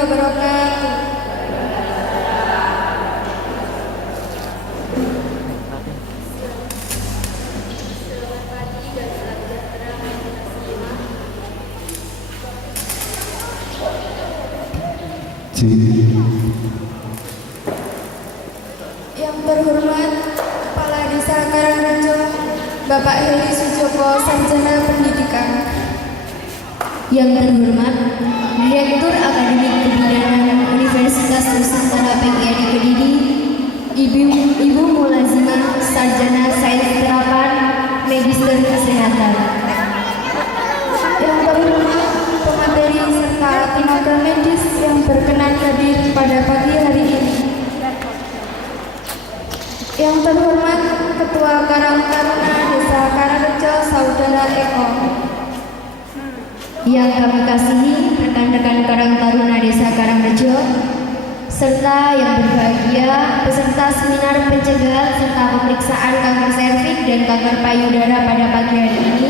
wabarakatuh. Yang terhormat Kepala Desa Karangrejo, Bapak Heri Sujoko, Sarjana Pendidikan. Yang terhormat Direktur Akademik Kebidanan Universitas Nusantara PGRI Kediri, Ibu Mulazimah, Sarjana Sains Terapan, Magister Kesehatan. Yang terhormat pemateri serta tenaga medis yang berkenan hadir pada pagi hari ini. Yang terhormat Ketua Karang Taruna Desa Karangrejo, Saudara Eko. Yang kami kasihi rekan-rekan Karang Taruna Desa Karangrejo, serta yang berbahagia peserta seminar pencegahan serta pemeriksaan kanker serviks dan kanker payudara pada pagi hari ini.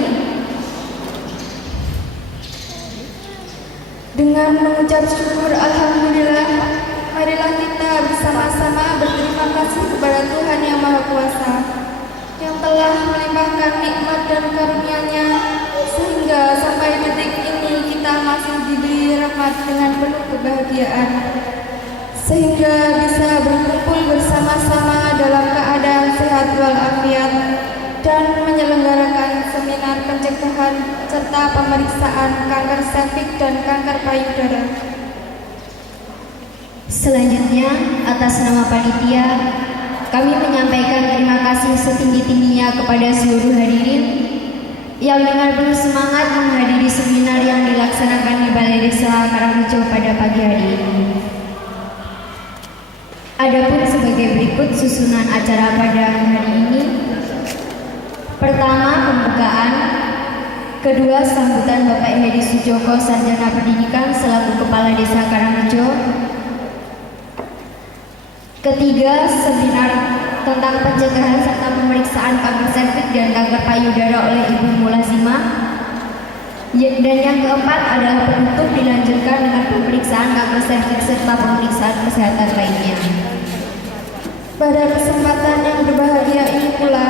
Dengan mengucap syukur Alhamdulillah, marilah kita bersama-sama berterima kasih kepada Tuhan Yang Maha Kuasa yang telah melimpahkan nikmat dan karunia-Nya sehingga sampai detik ini kita masih diberi rahmat dengan penuh kebahagiaan, sehingga bisa berkumpul bersama-sama dalam keadaan sehat walafiat dan menyelenggarakan seminar pencegahan serta pemeriksaan kanker serviks dan kanker payudara. Selanjutnya, atas nama panitia, kami menyampaikan terima kasih setinggi-tingginya kepada seluruh hadirin yang dengan penuh semangat menghadiri seminar yang dilaksanakan di Balai Desa Karangrejo pada pagi hari ini. Adapun sebagai berikut susunan acara pada hari ini. Pertama, pembukaan. Kedua, sambutan Bapak Heri Sujoko, Sarjana Pendidikan selaku Kepala Desa Karangrejo. Ketiga, seminar tentang pencegahan serta pemeriksaan kanker serviks dan kanker payudara oleh Ibu Mulazimah. Dan yang keempat adalah penutup dilanjutkan dengan pemeriksaan kanker serviks serta pemeriksaan kesehatan lainnya. Pada kesempatan yang berbahagia ini pula,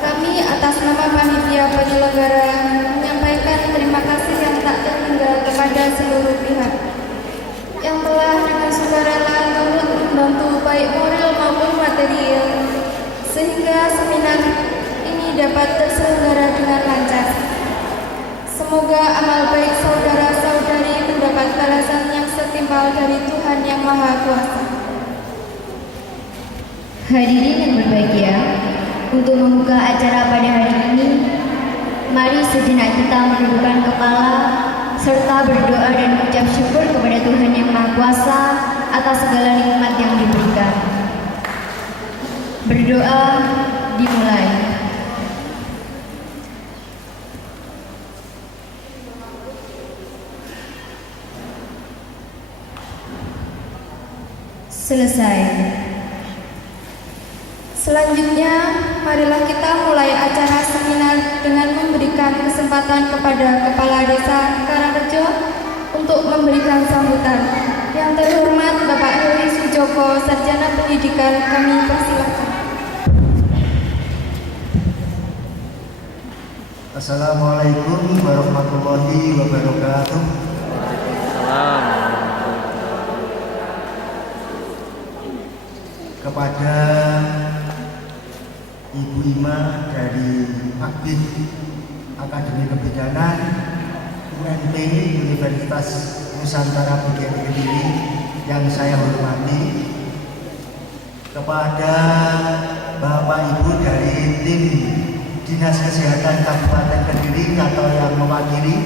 kami atas nama panitia penyelenggara menyampaikan terima kasih yang tak terhingga kepada seluruh pihak yang telah dengan sukarela turut membantu baik moral maupun material sehingga seminar ini dapat terselenggara dengan lancar. Semoga amal baik saudara-saudari mendapat balasan yang setimpal dari Tuhan Yang Maha Kuasa. Hadirin yang berbahagia, untuk membuka acara pada hari ini, mari sejenak kita menundukkan kepala serta berdoa dan mengucap syukur kepada Tuhan Yang Maha Kuasa atas segala nikmat yang diberikan. Berdoa dimulai. Selesai. Selanjutnya, marilah kita mulai acara seminar dengan memberikan kesempatan kepada Kepala Desa Karangrejo untuk memberikan sambutan. Yang terhormat Bapak Heri Sujoko, Sarjana Pendidikan, kami persilakan. Assalamualaikum warahmatullahi wabarakatuh. Kepada Ibu Ima dari Akbid Akademi Kebidanan UNP Universitas Nusantara PGRI Kediri yang saya hormati, kepada Bapak Ibu dari tim Dinas Kesehatan Kabupaten Kediri atau yang mewakili,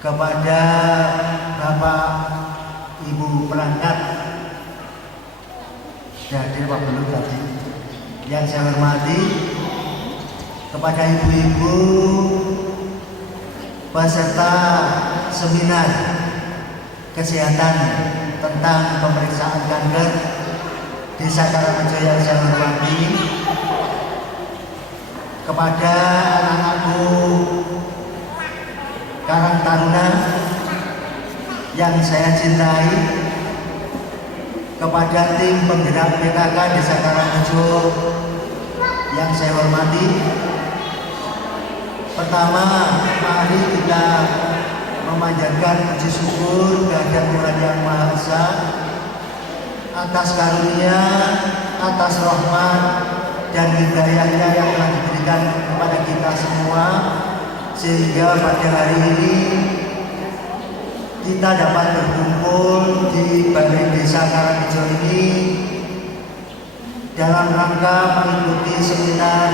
kepada Bapak Ibu perangkat hadir Pak Belum tadi yang saya hormati, kepada ibu-ibu peserta seminar kesehatan tentang pemeriksaan kanker Desa Karangrejo yang saya hormati, kepada anak-anakku Karang Taruna yang saya cintai, kepada tim penggerak PKK Desa Karangrejo yang saya hormati. Pertama, mari kita memanjatkan puji syukur kehadirat Tuhan Yang Maha Esa atas karunia, atas rahmat dan hidayahnya yang telah diberikan kepada kita semua, sehingga pada hari ini kita dapat berkumpul di Balai Desa Karangrejo ini dalam rangka mengikuti seminar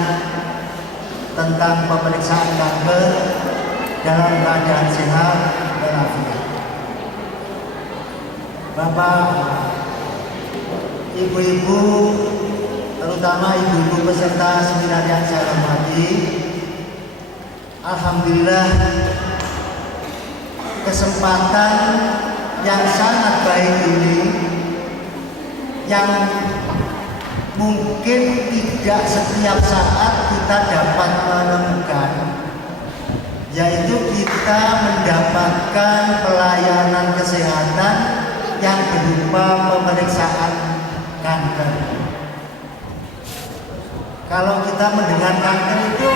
tentang pemeriksaan kanker dalam keadaan sehat walafiat. Bapak, ibu-ibu, terutama ibu-ibu peserta seminar yang saya hormati, alhamdulillah kesempatan yang sangat baik ini yang mungkin tidak setiap saat kita dapat menemukan, yaitu kita mendapatkan pelayanan kesehatan yang berupa pemeriksaan kanker. Kalau kita mendengar kanker itu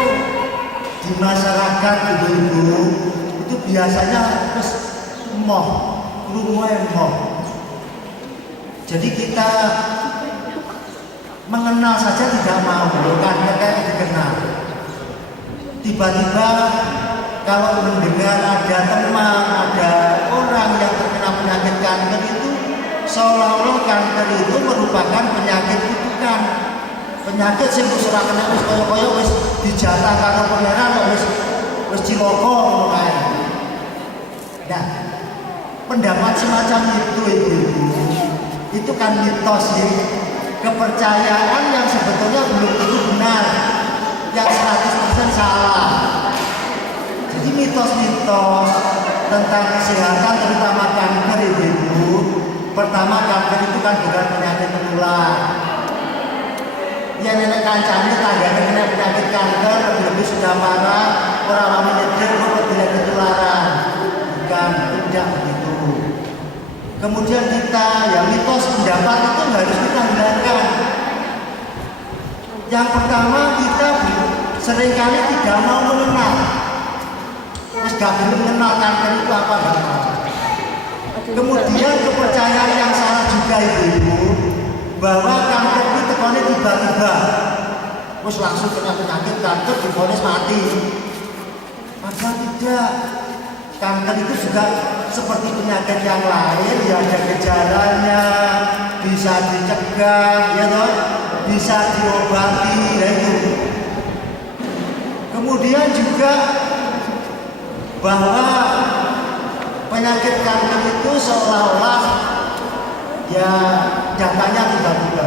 di masyarakat ibu-ibu itu biasanya terus moh. Jadi kita mengenal saja tidak mau, kanker kayak dikenal. Tiba-tiba kalau mendengar ada teman, ada orang yang terkena penyakit kanker itu seolah-olah kanker itu merupakan penyakit kutukan. Penyakit sing wis ora kena wis kaya-kaya wis dijatah karo pangeran wis cilaka ngono kae. Nah, pendapat semacam itu ibu-ibu itu kan mitos ya, kepercayaan yang sebetulnya belum tentu benar, yang 100% salah. Jadi mitos-mitos tentang kesehatan terutama kanker ibu-ibu, pertama kanker itu kan bukan penyakit menular. Ya nenek kancane tanggane kena penyakit kanker lebih sudah parah, orang lama nyeder kok tidak ketularan. Bukan, tidak begitu. Kemudian kita, ya mitos pendapat itu harus kita hilangkan. Yang pertama, kita seringkali tidak mau mengenal. Terus gak belum mengenal kanker itu apa gak tahu. Kemudian kepercayaan yang salah juga ibu, bahwa kanker itu tekannya tiba-tiba. Terus langsung kena penyakit kanker divonis mati. Padahal tidak. Kanker itu juga seperti penyakit yang lain, ya ada gejalanya, bisa dicegah, ya toh, bisa diobati, ya itu. Kemudian juga bahwa penyakit kanker itu seolah-olah ya datanya tiba-tiba,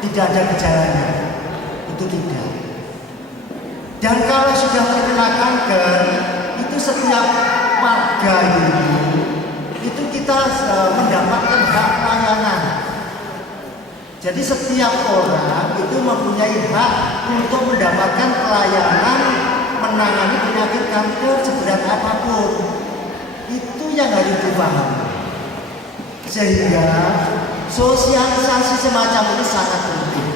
tidak ada gejalanya, itu tidak. Dan kalau sudah terkena kanker, itu setiap warga itu kita mendapatkan hak pelayanan. Jadi setiap orang itu mempunyai hak untuk mendapatkan pelayanan menangani penyakit kanker seberat apapun. Itu yang harus dipahami. Sehingga sosialisasi semacam ini sangat penting.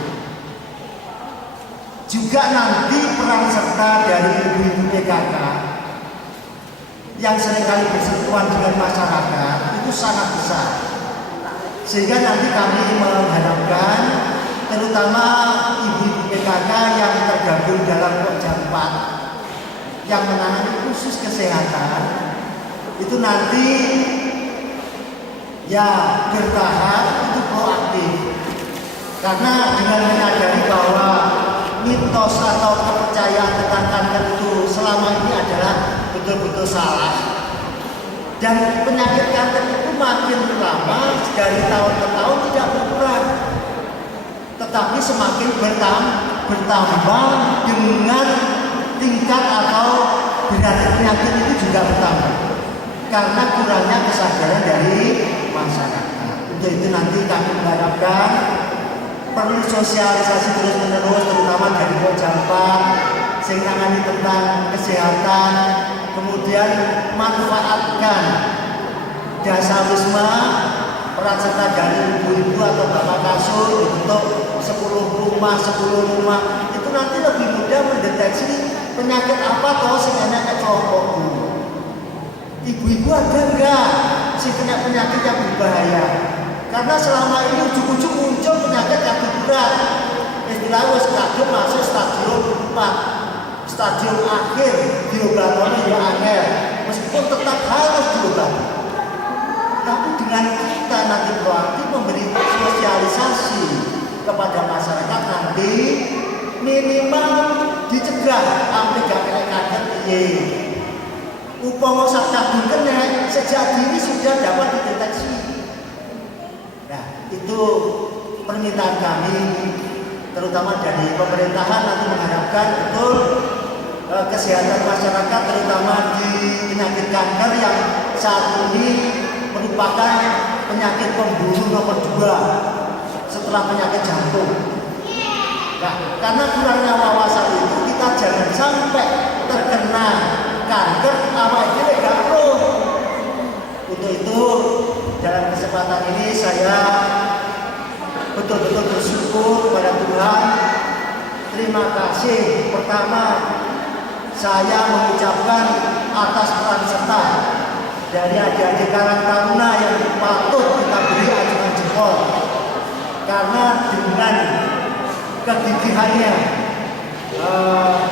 Juga nanti peran serta dari ibu-ibu PKK yang seringkali bersentuhan dengan masyarakat itu sangat besar. Sehingga nanti kami mengharapkan terutama ibu-ibu PKK yang tergabung dalam Pokja 4 yang menangani khusus kesehatan itu nanti ya bertahap itu proaktif. Karena dengan menyadari bahwa mitos atau kepercayaan tentang kanker itu selama ini adalah betul-betul salah, dan penyakit kanker itu makin lama dari tahun ke tahun tidak berkurang, tetapi semakin bertambah dengan tingkat atau berat penyakit itu juga bertambah karena kurangnya kesadaran dari masyarakat. Untuk itu nanti kami mengharapkan perlu sosialisasi terus-menerus terutama dari Pokja 4 sing nangani tentang kesehatan, kemudian manfaatkan dasawisma, peran serta dari ibu-ibu atau bapak kasur untuk 10 rumah, 10 rumah itu nanti lebih mudah mendeteksi penyakit apa toh sebenarnya kelompokku. Ibu-ibu ada enggak si kena penyakit yang berbahaya? Karena selama ini ujuk-ujuk muncul penyakit yang berat. Istilahnya stadium masuk stadium 4, stadium akhir diobatnya ya angel, meskipun tetap harus diobati. Tapi dengan kita nanti proaktif memberi sosialisasi kepada masyarakat nanti minimal dicegah sampai gak kena kaget piye. Upama sakit kena sejak dini sudah dapat dideteksi. Nah, itu permintaan kami terutama dari pemerintahan nanti mengharapkan betul kesehatan masyarakat terutama di penyakit kanker yang saat ini merupakan penyakit pembunuh nomor 2 setelah penyakit jantung. Nah, karena kurangnya wawasan itu kita jangan sampai terkena kanker awal ini gak perlu. Untuk itu dalam kesempatan ini saya betul-betul bersyukur kepada Tuhan. Terima kasih. Pertama, saya mengucapkan atas peran serta dari adik-adik Karang Taruna yang patut kita beri acungan jempol. Karena dengan kegigihannya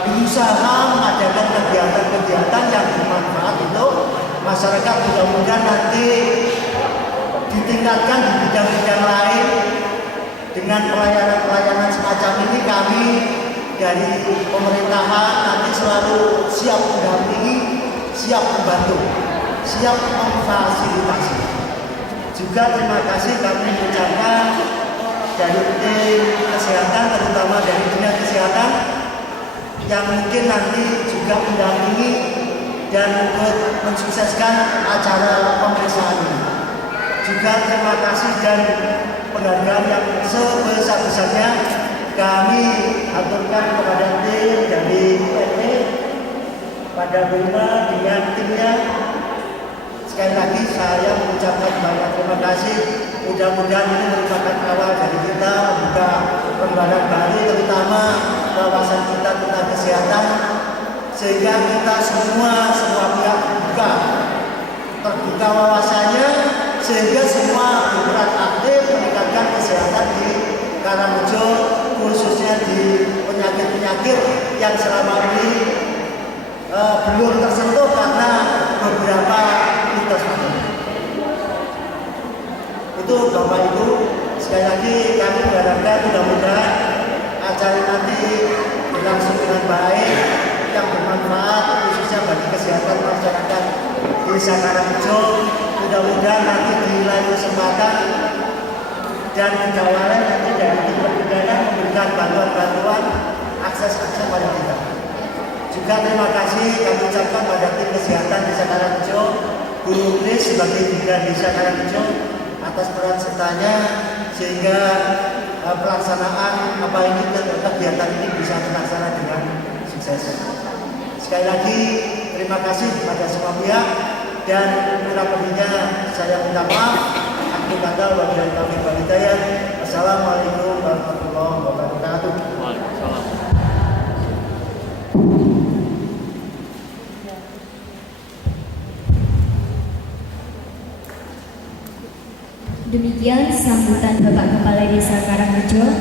berusaha mengadakan kegiatan-kegiatan yang bermanfaat untuk masyarakat. Mudah-mudahan nanti ditingkatkan di bidang-bidang lain. Dengan pelayanan-pelayanan semacam ini kami dari pemerintahan nanti selalu siap mendampingi, siap membantu, siap memfasilitasi. Juga terima kasih kami mengucapkan dari tim kesehatan, terutama dari dinas kesehatan yang mungkin nanti juga mendampingi dan mensukseskan acara pemeriksaan ini. Juga terima kasih dan penghargaan yang sebesar-besarnya kami aturkan kepada tim dari UNE, pada Bima dengan timnya. Sekali lagi saya mengucapkan banyak terima kasih. Mudah-mudahan ini merupakan awal dari kita membuka lembaran baru, terutama wawasan kita tentang kesehatan, sehingga kita semua pihak terbuka wawasannya, sehingga semua berperan aktif meningkatkan kesehatan di Karangrejo, khususnya di penyakit-penyakit yang selama ini belum tersentuh karena beberapa mitos. Itu Bapak Ibu, sekali lagi kami mengharapkan mudah-mudahan acara nanti berlangsung dengan baik, yang bermanfaat khususnya bagi kesehatan masyarakat Desa Karangrejo. Mudah-mudahan nanti di lain kesempatan dan dikawalnya nanti dari tim pembinaan memberikan bantuan-bantuan akses pada kita. Juga terima kasih kami ucapkan pada tim kesehatan Desa Karangrejo, Bu Kris sebagai Bidan Desa Karangrejo atas peran sertanya sehingga pelaksanaan kegiatan ini bisa terlaksana dengan sukses. Sekali lagi terima kasih kepada semua pihak dan kurang lebihnya saya minta maaf. Aku kata wabillahi taufiq wal hidayah. Assalamualaikum warahmatullahi wabarakatuh. Waalaikumsalam. Demikian sambutan Bapak Kepala Desa Karangrejo.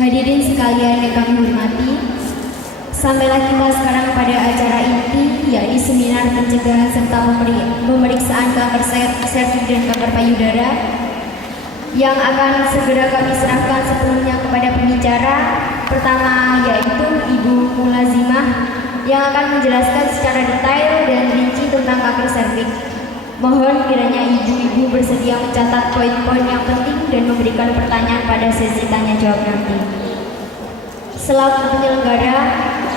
Hadirin sekalian yang kami hormati, sampailah kita sekarang pada acara inti, yakni seminar pencegahan serta pemeriksaan kanker serviks dan kanker payudara, yang akan segera kami serahkan sebelumnya kepada pembicara pertama, yaitu Ibu Mulazimah, yang akan menjelaskan secara detail dan rinci tentang kanker serviks. Mohon kiranya ibu-ibu bersedia mencatat poin-poin yang penting dan memberikan pertanyaan pada sesi tanya jawab nanti. Selaku penyelenggara,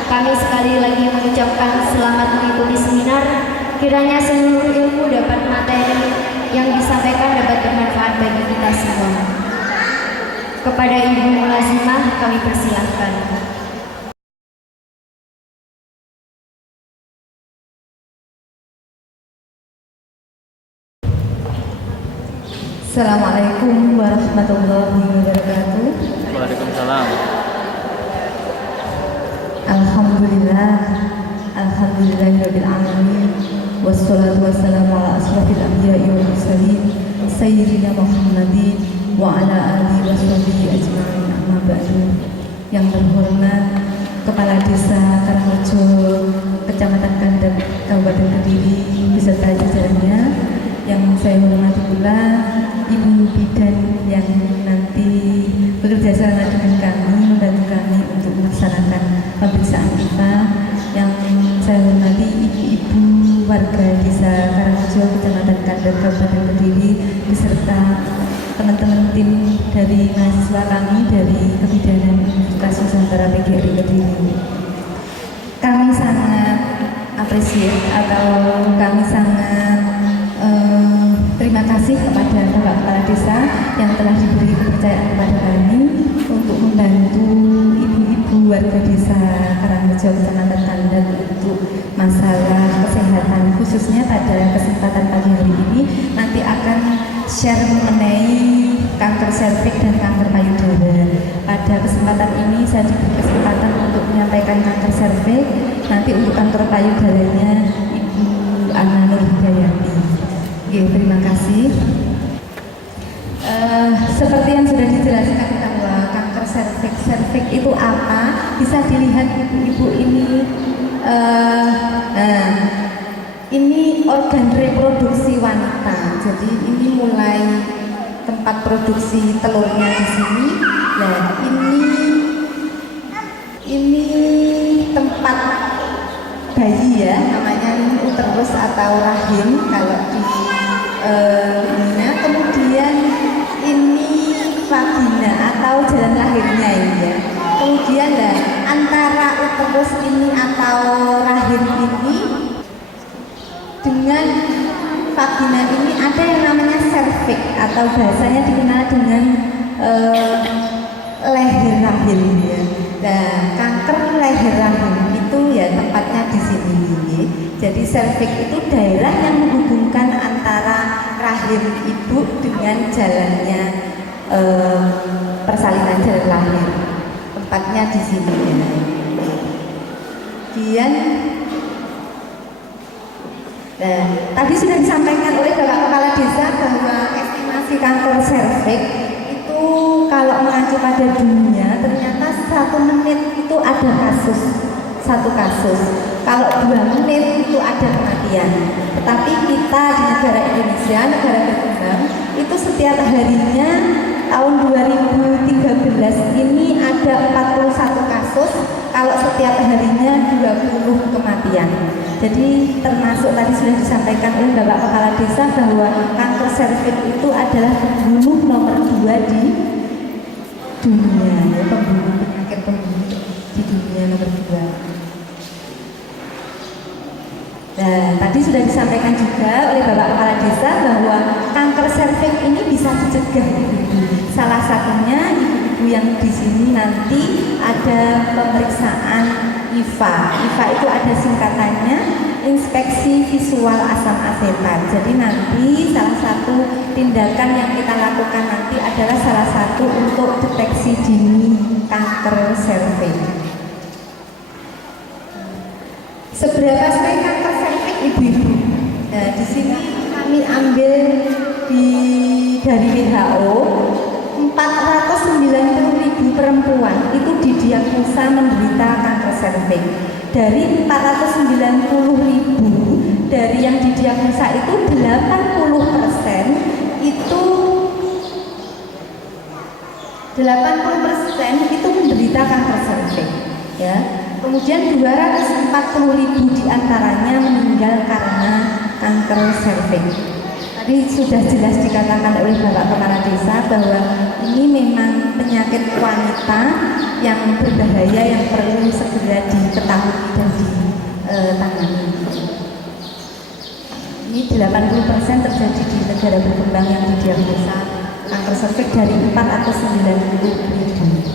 kami sekali lagi mengucapkan selamat mengikuti seminar. Kiranya seluruh ilmu dapat materi yang disampaikan dapat bermanfaat bagi kita semua. Kepada Ibu Mulazimah kami persilahkan. Assalamualaikum warahmatullahi wabarakatuh. Waalaikumsalam. Alhamdulillah, alhamdulillahirabbil alamin. Wassalatu wassalamu ala asrofil anbiya'i wal mursalin sayyidina Muhammadin wa ala alihi washabihi ajma'in, amma ba'du. Yang terhormat Kepala Desa Karangrejo, Kecamatan Kandang, Kabupaten Kediri beserta jajarannya, yang saya hormati pula Ibu Bidan yang nanti bekerja sama dengan kami, membantu kami untuk melaksanakan pemeriksaan IPA. Yang saya hormati ibu-ibu warga Desa Karangrejo, Kecamatan Kandang, Kabupaten Kediri beserta teman-teman tim dari mahasiswa kami dari Kebidanan Universitas Nusantara PGRI Kediri. Kami sangat apresiasi atau kami sangat terima kasih kepada Bapak Kepala Desa yang telah diberi kepercayaan kepada kami untuk membantu ibu-ibu warga Desa Karangrejo, Kecamatan Kandang untuk masalah kesehatan, khususnya pada kesempatan pagi hari ini nanti akan share mengenai kanker serviks dan kanker payudara. Pada kesempatan ini saya diberi kesempatan untuk menyampaikan kanker serviks, nanti untuk kanker payudaranya Ibu Ana Nur Hidayati. Oke, terima kasih. Seperti yang sudah dijelaskan bahwa kanker serviks itu apa, bisa dilihat ibu-ibu ini. Ini organ reproduksi wanita. Jadi ini mulai tempat produksi telurnya di sini. Nah, ini tempat bayi ya, namanya ini uterus atau rahim kalau di kemudian ini vagina atau jalan lahirnya ini ya. Kemudian antara uterus ini atau rahim ini dengan vagina ini ada yang namanya serviks atau bahasanya dikenal dengan leher rahim ya. Nah, kanker leher rahim itu ya tempatnya di sini. Jadi serviks itu daerah yang menghubungkan antara rahim ibu dengan jalannya persalinan jalan lahir. Tempatnya di sini ya. Kemudian tadi sudah disampaikan oleh Bapak Kepala Desa bahwa estimasi kanker serviks itu kalau mengacu pada dunia ternyata 1 menit itu ada satu kasus. Kalau 2 menit itu ada kematian. Tetapi kita di negara Indonesia, negara berkembang, itu setiap harinya tahun 2013 ini ada 41 kasus. Kalau setiap harinya 20 kematian. Jadi termasuk tadi sudah disampaikan oleh Bapak Kepala Desa bahwa kanker serviks itu adalah pembunuh nomor 2 di dunia, ya, penyakit pembunuh di dunia nomor 2. Nah, tadi sudah disampaikan juga oleh Bapak Kepala Desa bahwa kanker serviks ini bisa dicegah. Salah satunya ibu yang di sini nanti ada pemeriksaan IVA. IVA itu ada singkatannya, inspeksi visual asam asetat. Jadi nanti salah satu tindakan yang kita lakukan nanti adalah salah satu untuk deteksi dini kanker serviks. Seberapa sering kanker serviks ibu-ibu? Nah, di sini kami ambil dari WHO 490.000 perempuan itu didiagnosa menderita kanker serviks. Dari 490.000 dari yang didiagnosa itu 80% itu menderita kanker serviks ya. Kemudian 240.000 diantaranya meninggal karena kanker serviks. Tadi sudah jelas dikatakan oleh Bapak Kepala Desa bahwa ini memang penyakit wanita yang berbahaya yang perlu segera diketahui dan ditangani. Ini 80% terjadi di negara berkembang yang didiagnosa kanker serviks dari 4 atau 90.000.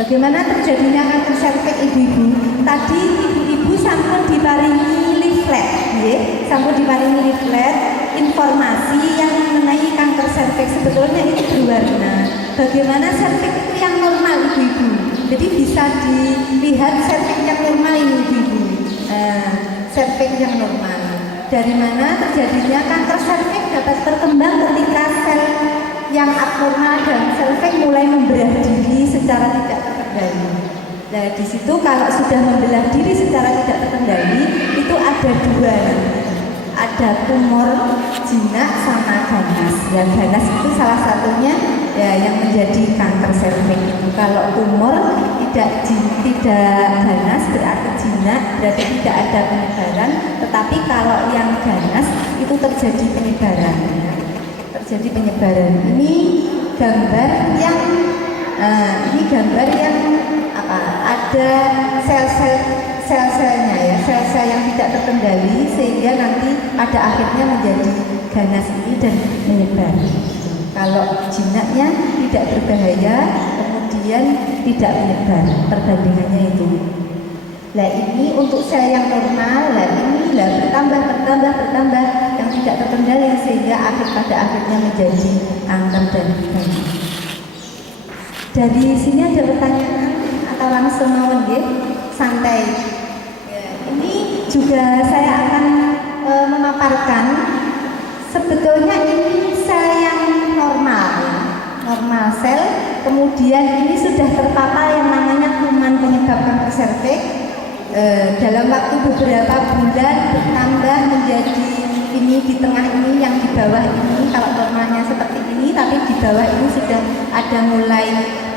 Bagaimana terjadinya kanker serviks ibu-ibu? Tadi ibu-ibu sampun diparingi leaflet, sampun diparingi leaflet informasi yang mengenai kanker serviks. Sebetulnya itu berwarna. Bagaimana serviks itu yang normal ibu-ibu. Jadi bisa dilihat serviks yang normal ini ibu-ibu. Serviks yang normal. Dari mana terjadinya kanker serviks dapat berkembang ketika sel yang abnormal dan serviks mulai membelah diri secara tidak terkendali. Nah, di situ kalau sudah membelah diri secara tidak terkendali, itu ada dua, ada tumor jinak sama ganas. Ya, ganas itu salah satunya ya yang menjadi kanker serviks itu. Kalau tumor tidak ganas berarti jinak, berarti tidak ada penyebaran. Tetapi kalau yang ganas itu terjadi penyebaran. Terjadi penyebaran. Ini gambar yang ada sel-selnya ya, sel-sel yang tidak terkendali sehingga nanti pada akhirnya menjadi ganas ini dan menyebar. Kalau jinaknya tidak berbahaya, kemudian tidak menyebar, perbandingannya itu. Nah ini untuk sel yang normal, ini bertambah yang tidak terkendali sehingga pada akhirnya menjadi kanker dan ganas. Dari sini ada pertanyaan atau langsung mau santai. Ya, ini juga saya akan memaparkan. Sebetulnya ini sel yang normal sel. Kemudian ini sudah terpapar yang namanya kuman penyebab kanker serviks. Dalam waktu beberapa bulan bertambah menjadi ini di tengah ini, yang di bawah ini kalau normalnya seperti ini, tapi di bawah ini sudah ada mulai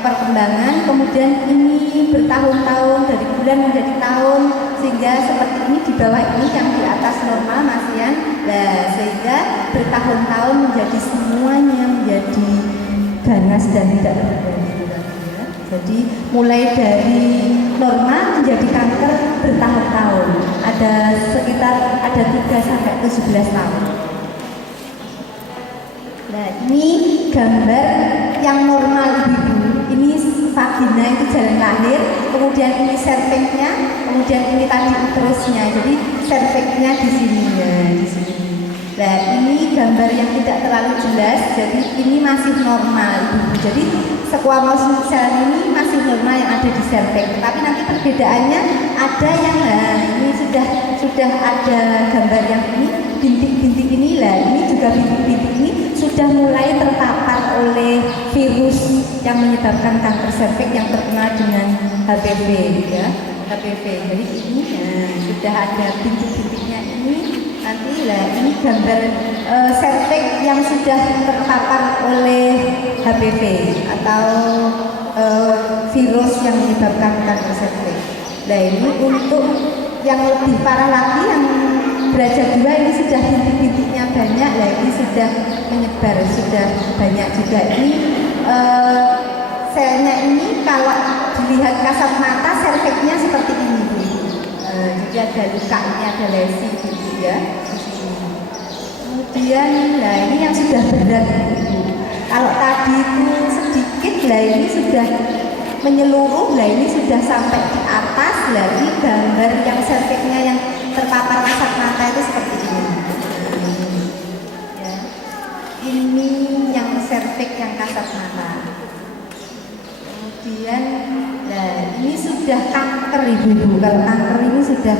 perkembangan. Kemudian ini bertahun-tahun dari bulan menjadi tahun sehingga seperti ini di bawah ini, yang di atas normal masian. Nah, sehingga bertahun-tahun menjadi semuanya menjadi ganas dan tidak terkendali. Jadi mulai dari normal menjadi kanker bertahun-tahun. Ada sekitar 3 sampai 17 tahun. Nah, ini gambar yang normal ibu-ibu. Ini vagina itu jalan lahir, kemudian ini serviksnya, kemudian ini tadi uterusnya. Jadi serviksnya di sini ya, di sini. Nah, ini gambar yang tidak terlalu jelas, jadi ini masih normal ibu. Jadi squamous cell ini masih normal yang ada di serviks. Tapi nanti perbedaannya ada yang ini sudah ada gambar yang ini bintik-bintik ini lah. Ini juga bintik-bintik ini sudah mulai terpapar oleh virus yang menyebabkan kanker serviks yang terkenal dengan HPV ya, HPV. Jadi ini sudah ada bintik-bintiknya ini. Nanti lah ini gambar serviks yang sudah terpapar oleh HPV atau virus yang menyebabkan kanker serviks. Nah ini untuk yang lebih parah lagi, yang derajat 2 ini sudah bintik-bintiknya banyak. Nah ini sudah menyebar, sudah banyak juga. Ini selnya ini kalau dilihat kasat mata serviksnya seperti ini Bu. Jadi ada luka, ini ada lesi gitu ya. Kemudian nah ini yang sudah berat Bu. Kalau tadi itu sedikit, lah ini sudah menyeluruh, lah ini sudah sampai di atas. Lah ini gambar yang serviksnya yang terpapar kasat mata itu seperti ini. Ya. Ini yang serviks yang kasat mata. Kemudian nah ini sudah kanker ibu-ibu. Kalau kanker ini sudah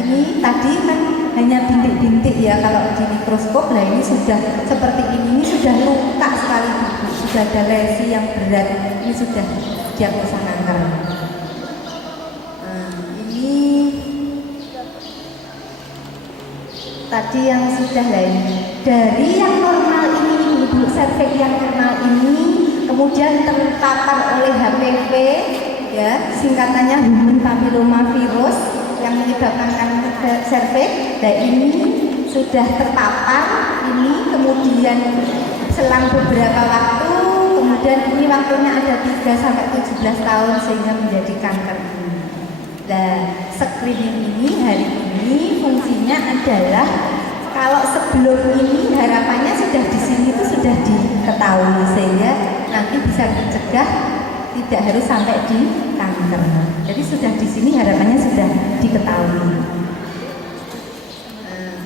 ini tadi kan hanya bintik-bintik ya, kalau di mikroskop. Nah ini sudah seperti ini sudah luka sekali ibu. Sudah ada lesi yang berat, ini sudah diagnosa kanker. Ini tadi yang sudah lain. Dari yang normal ini ibu, serviks yang normal ini kemudian terpapar oleh HPV ya, singkatannya human papilloma virus yang menyebabkan kanker serviks. Nah ini sudah terpapar ini, kemudian selang beberapa waktu, kemudian ini waktunya ada 3 sampai 17 tahun sehingga menjadi kanker ini. Nah, screening ini hari ini fungsinya adalah kalau sebelum ini harapannya sudah di sini itu sudah diketahui sehingga nanti bisa dicegah, tidak harus sampai di kanker. Jadi sudah di sini harapannya sudah diketahui.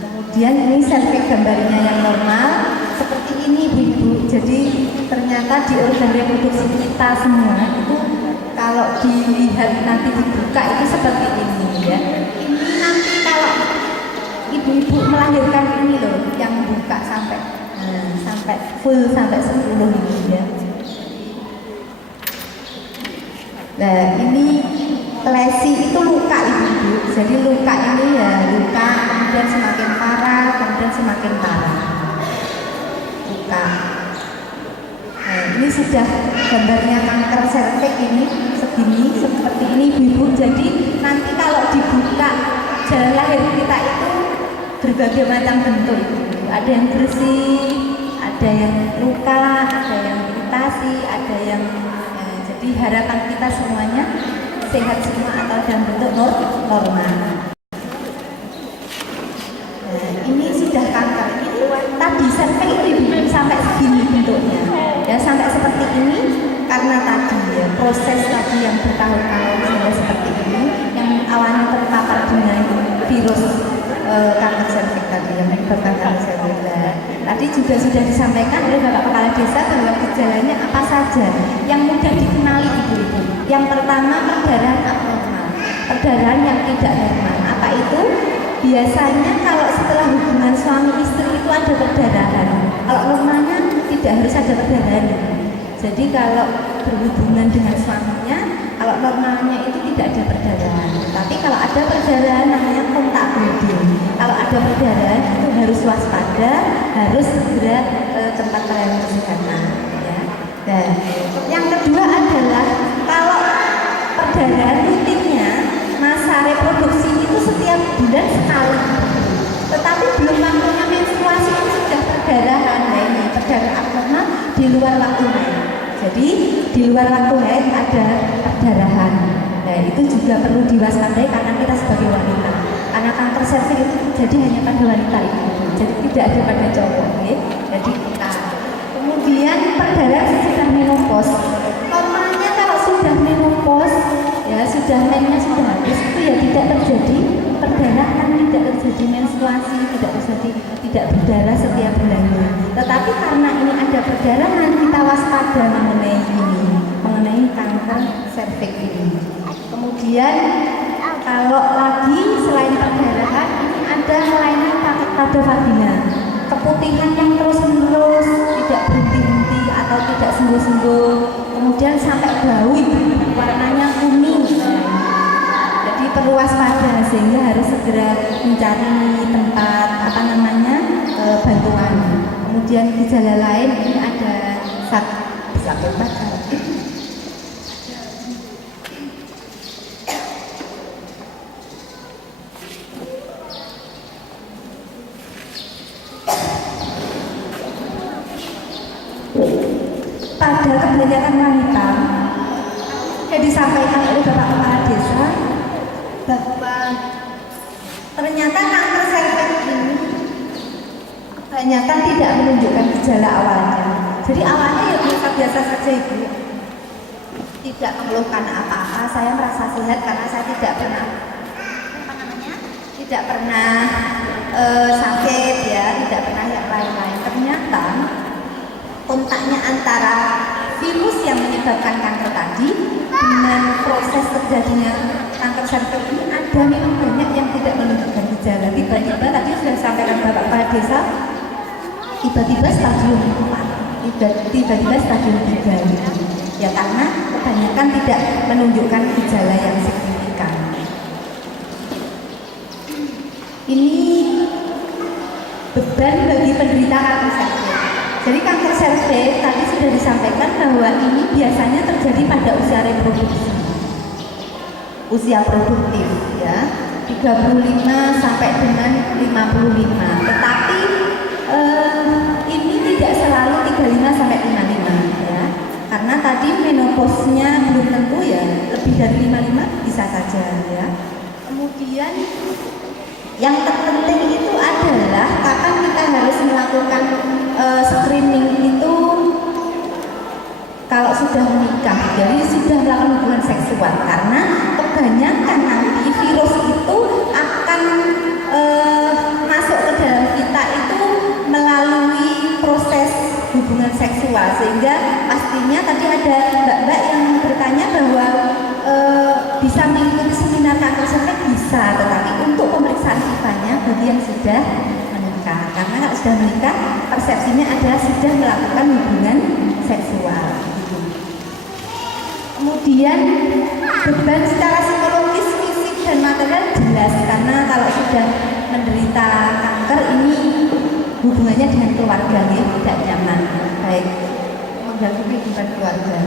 Kemudian Kemudian ini serviks gambarnya yang normal seperti ini ibu-ibu. Jadi ternyata di organ reproduksi kita semua itu kalau dilihat nanti dibuka itu seperti ini ya. Ini nanti kalau ibu-ibu melahirkan ini loh yang buka sampai sampai full sampai 10 ini ya. Nah ini lesi itu luka ibu-ibu. Jadi luka ini ya luka kemudian semakin parah kemudian semakin parah luka. Nah ini sudah gambarnya kanker serviks ini segini seperti ini ibu-ibu. Jadi nanti kalau dibuka jalan lahir kita itu berbagai macam bentuk. Ada yang bersih, ada yang luka, ada yang iritasi, ada yang jadi harapan kita semuanya sehat semua atau dalam bentuk normal. Nah, ini sudah kanker. Ini tadi serviks ini sampai segini bentuknya, ya sampai seperti ini karena tadi ya proses tadi yang bertahun-tahun sampai seperti ini, yang awalnya terpapar dengan virus kanker serviks tadi yang menyebabkan kanker serviks. Tadi juga sudah disampaikan oleh Bapak Kepala Desa bahwa gejalanya apa saja yang mudah dikenali ibu-ibu. Yang pertama perdarahan abnormal, perdarahan yang tidak normal. Apa itu? Biasanya kalau setelah hubungan suami istri itu ada perdarahan. Kalau normalnya tidak harus ada perdarahan. Jadi kalau berhubungan dengan suaminya, kalau normalnya itu tidak ada perdarahan. Tapi kalau ada perdarahan namanya kontak bleeding. Kalau ada perdarahan itu harus waspada, harus segera ke tempat pelayanan kesehatan. Ya. Dan yang kedua adalah kalau perdarahan rutinnya masa reproduksi itu setiap bulan sekali. Tetapi belum waktunya menstruasi itu sudah perdarahan. Nah ini perdarahan abnormal di luar waktu haid. Jadi di luar waktu haid ada perdarahan. Nah itu juga perlu diwaspadai karena kita sebagai wanita. Karena kanker serviks itu jadi hanya pada wanita itu. Jadi tidak ada pada cowok. Okay? Jadi kita. Kemudian perdarahan sesudah menopause. Normalnya kalau sudah menopause, ya sudah mennya sudah habis itu ya tidak terjadi perdarahan, tidak terjadi menstruasi, tidak berdarah setiap bulannya. Tetapi karena ini ada perdarahan, kita waspada mengenai ini, mengenai kanker serviks ini. Kemudian kalau lagi selain perdarahan ini ada kelainan pada vagina, keputihan yang terus-menerus tidak berhenti-henti atau tidak sembuh-sembuh, kemudian sampai bau warnanya kuning. Jadi perlu waspada sehingga harus segera mencari tempat bantuan. Kemudian gejala lain ini ada sakit badan. Pada kebanyakan wanita yang disampaikan oleh Bapak Kepala Desa bahwa ternyata kanker serviks ini kebanyakan tidak menunjukkan gejala awalnya. Jadi awalnya ya biasa saja ibu, tidak mengeluhkan apa-apa. Saya merasa sehat karena saya tidak pernah sakit ya, tidak pernah yang lain-lain. Ternyata kontaknya antara virus yang menyebabkan kanker tadi dengan proses terjadinya kanker serviks ini ada memang banyak yang tidak menunjukkan gejala. Tiba-tiba tadi sudah disampaikan Bapak Kepala Desa, tiba-tiba stadium 4, tiba-tiba stadium 3 gitu. Ya karena kebanyakan tidak menunjukkan gejala yang signifikan. Ini beban bagi penderita kanker serviks. Jadi kanker serviks tadi sudah disampaikan bahwa ini biasanya terjadi pada usia reproduksi, usia produktif ya, 35 sampai dengan 55. Tetapi ini tidak selalu 35 sampai 55 ya, karena tadi menopausnya belum tentu ya, lebih dari 55 bisa saja ya. Kemudian yang terpenting itu adalah kapan kita harus melakukan screening itu kalau sudah menikah, jadi sudah melakukan hubungan seksual, karena kebanyakan nanti virus itu akan masuk ke dalam seksual, sehingga pastinya tadi ada mbak-mbak yang bertanya bahwa bisa mengikuti seminar kanker cervix bisa, tetapi untuk pemeriksaan sifatnya bagi yang sudah menikah, karena kalau sudah menikah persepsinya adalah sudah melakukan hubungan seksual gitu. Kemudian beban secara psikologis, fisik dan material jelas, karena kalau sudah menderita kanker ini hubungannya dengan keluarga tidak nyaman, baik mengganggu kehidupan keluarga.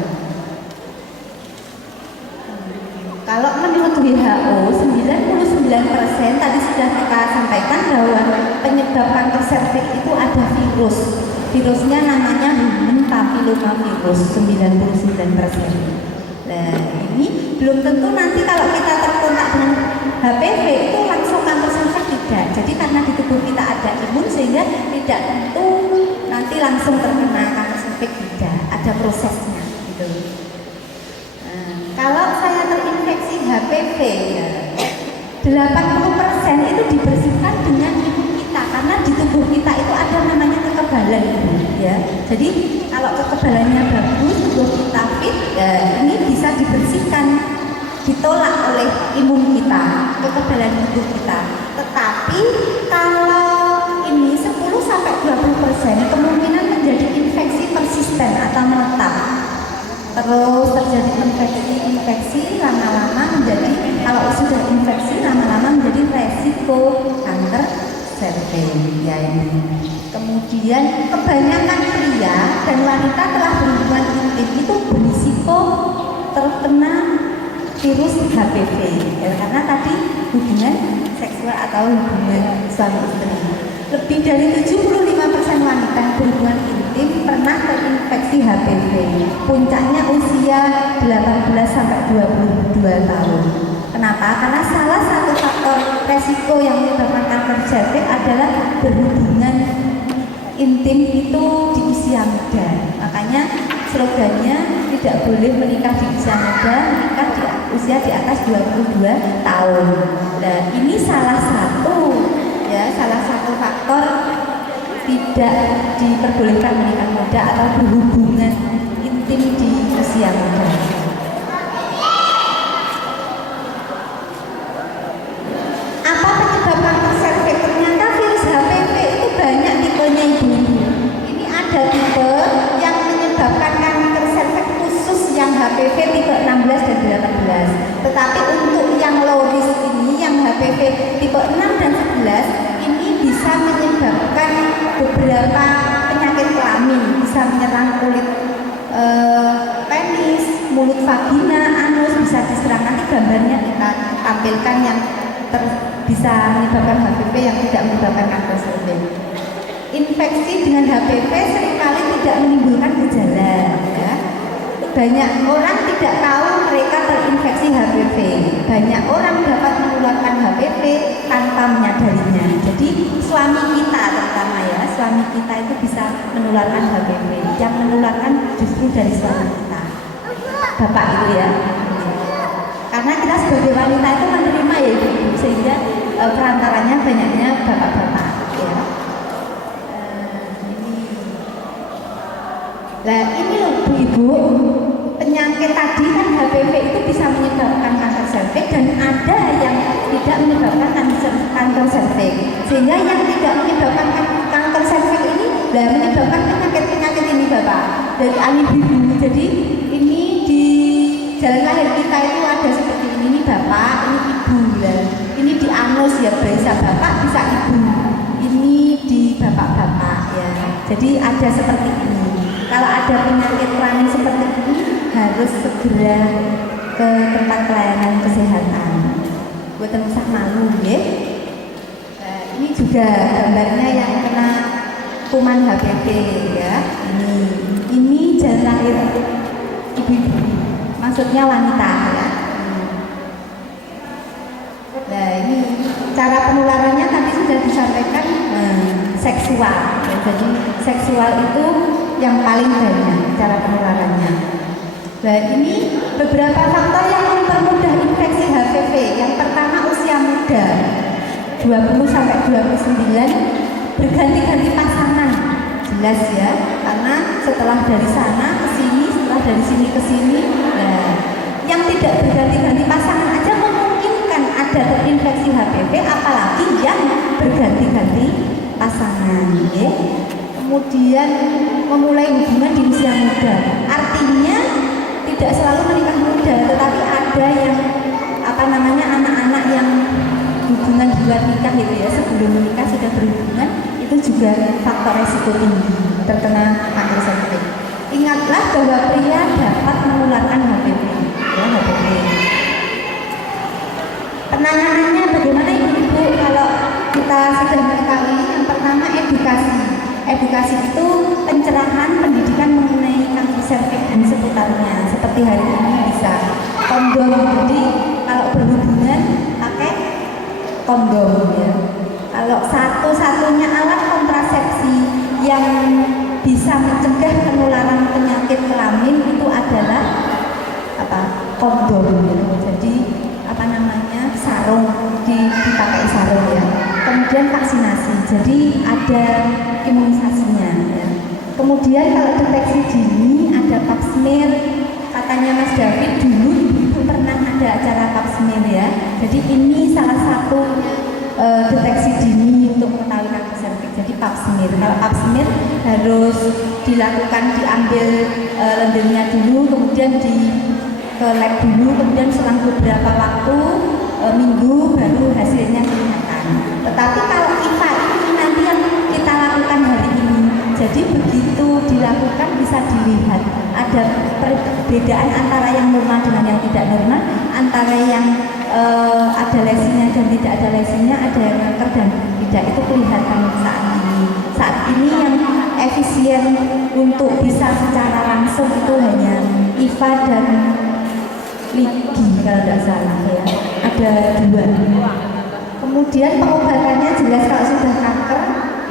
Kalau menurut WHO 99% tadi sudah kita sampaikan bahwa penyebab kanker serviks itu ada virus. Virusnya namanya human papillomavirus 99%. Nah, ini belum tentu nanti kalau kita terkontak dengan HPV itu langsung kanker serviks tidak. Jadi karena di tubuh kita ada imun sehingga tidak tentu nanti langsung terkena kanker serviks tidak. Ada prosesnya gitu. Nah, kalau saya terinfeksi HPV ya 80% itu dibersihkan dengan imun kita, karena di tubuh kita itu ada namanya kekebalan ya. Jadi kalau kekebalannya bagus, tubuh kita fit, ya, ini bisa dibersihkan, ditolak oleh imun kita, kekebalan tubuh kita. Tetapi kalau ini 10-20% kemungkinan menjadi infeksi persisten atau menetap. Terus terjadi infeksi lama-lama menjadi, kalau sudah infeksi lama-lama menjadi resiko kanker serviks ya ini. Kemudian kebanyakan pria dan wanita telah berhubungan intim itu berisiko terkena virus HPV ya, karena tadi hubungan seksual atau hubungan suami istri. Lebih dari 75% wanita yang berhubungan intim pernah terinfeksi HPV. Puncaknya usia 18-22 tahun. Kenapa? Karena salah satu faktor resiko yang menyebabkan kanker serviks adalah berhubungan intim itu di usia muda. Makanya slogannya tidak boleh menikah di usia muda, menikah di usia di atas 22 tahun. Nah, ini salah satu faktor tidak diperbolehkan menikah muda atau berhubungan intim di usia muda. Apa penyebab kanker serviks? Ternyata virus HPV itu banyak tipenya ibu-ibu. Ini ada tipe yang menyebabkan kanker serviks khusus yang HPV tipe 16 dan 18. Tetapi untuk yang low risk ini, yang HPV tipe 6 dan 11 ini bisa menyebabkan beberapa penyakit kelamin, bisa menyerang kulit penis, mulut vagina, anus, bisa diserang. Nanti gambarnya kita tampilkan yang bisa menyebabkan HPV yang tidak menyebabkan kanker serviks. Infeksi dengan HPV seringkali tidak menimbulkan gejala ya. Banyak orang tidak tahu mereka terinfeksi HPV. Banyak orang dapat menularkan HPV tanpa menyadarinya. Jadi suami kita terutama ya, suami kita itu bisa menularkan HPV. Yang menularkan justru dari suami kita, bapak itu ya. Karena kita sebagai wanita itu menerima ya ibu, sehingga perantaranya banyaknya bapak-bapak ya. Nah ini loh ibu, penyakit tadi kan HPV itu bisa menyebabkan kanker serviks dan ada yang tidak menyebabkan kanker serviks. Sehingga yang tidak menyebabkan kanker serviks ini menyebabkan penyakit-penyakit ini bapak dari anibibu. Jadi ini di jalan lahir kita itu ada seperti ini bapak, ini ibu lah. Ini di anus ya bisa bapak bisa ibu. Ini di bapak-bapak ya. Jadi ada seperti ini. Kalau ada penyakit kelamin seperti ini harus segera ke tempat pelayanan kesehatan. Buat usah malu ya. Nah, ini juga gambarnya yang kena kuman HPV ya. Ini jalan lahir ibu-ibu, maksudnya wanita ya. Nah ini cara penularannya tadi sudah disampaikan seksual. Ya, jadi seksual itu yang paling banyak cara penularannya. Nah ini beberapa faktor yang mempermudah infeksi HPV. Yang pertama usia muda 20-29, berganti-ganti pasangan jelas ya, karena setelah dari sana ke sini, setelah dari sini ke sini, nah yang tidak berganti-ganti pasangan aja memungkinkan ada terinfeksi HPV, apalagi yang berganti-ganti pasangan ya. Kemudian memulai hubungan di usia muda, artinya tidak selalu menikah muda, tetapi ada yang anak-anak yang hubungan di luar nikah gitu ya, sebelum menikah sudah berhubungan, itu juga faktor resiko tinggi terkena kanker cervix. Ingatlah bahwa pria dapat menularkan HPV ya, HPV. Penanganannya bagaimana ibu-ibu kalau kita sudah mengetahui? Yang pertama edukasi. Edukasi itu pencerahan pendidikan mengenai kanker cervix dan seputarnya. Seperti hari ini bisa kondom. Jadi kalau berhubungan pakai kondom ya. Kalau satu-satunya alat kontrasepsi yang bisa mencegah penularan penyakit kelamin itu adalah kondom ya. Jadi sarung, dipakai sarung ya. Kemudian vaksinasi, jadi ada imunisasinya ya. Kemudian kalau deteksi dini ada pap smear, katanya Mas David dulu pernah ada acara pap smear ya. Jadi ini salah satu deteksi dini untuk mengetahui kanker cervix. Jadi pap smear. Kalau pap smear harus dilakukan, diambil lendirnya dulu, kemudian ke lab dulu, kemudian selang beberapa waktu minggu baru hasilnya kelihatan. Tetapi kalau IFA ini nanti yang kita lakukan hari ini, jadi begitu dilakukan bisa dilihat ada perbedaan antara yang normal dengan yang tidak normal, antara yang ada lesinya dan tidak ada lesinya, ada yang kanker dan tidak, itu kelihatan saat ini. Saat ini yang efisien untuk bisa secara langsung itu hanya IFA dan LIGI kalau tidak salah ya, ada 2. Kemudian pengobatannya jelas kalau sudah kanker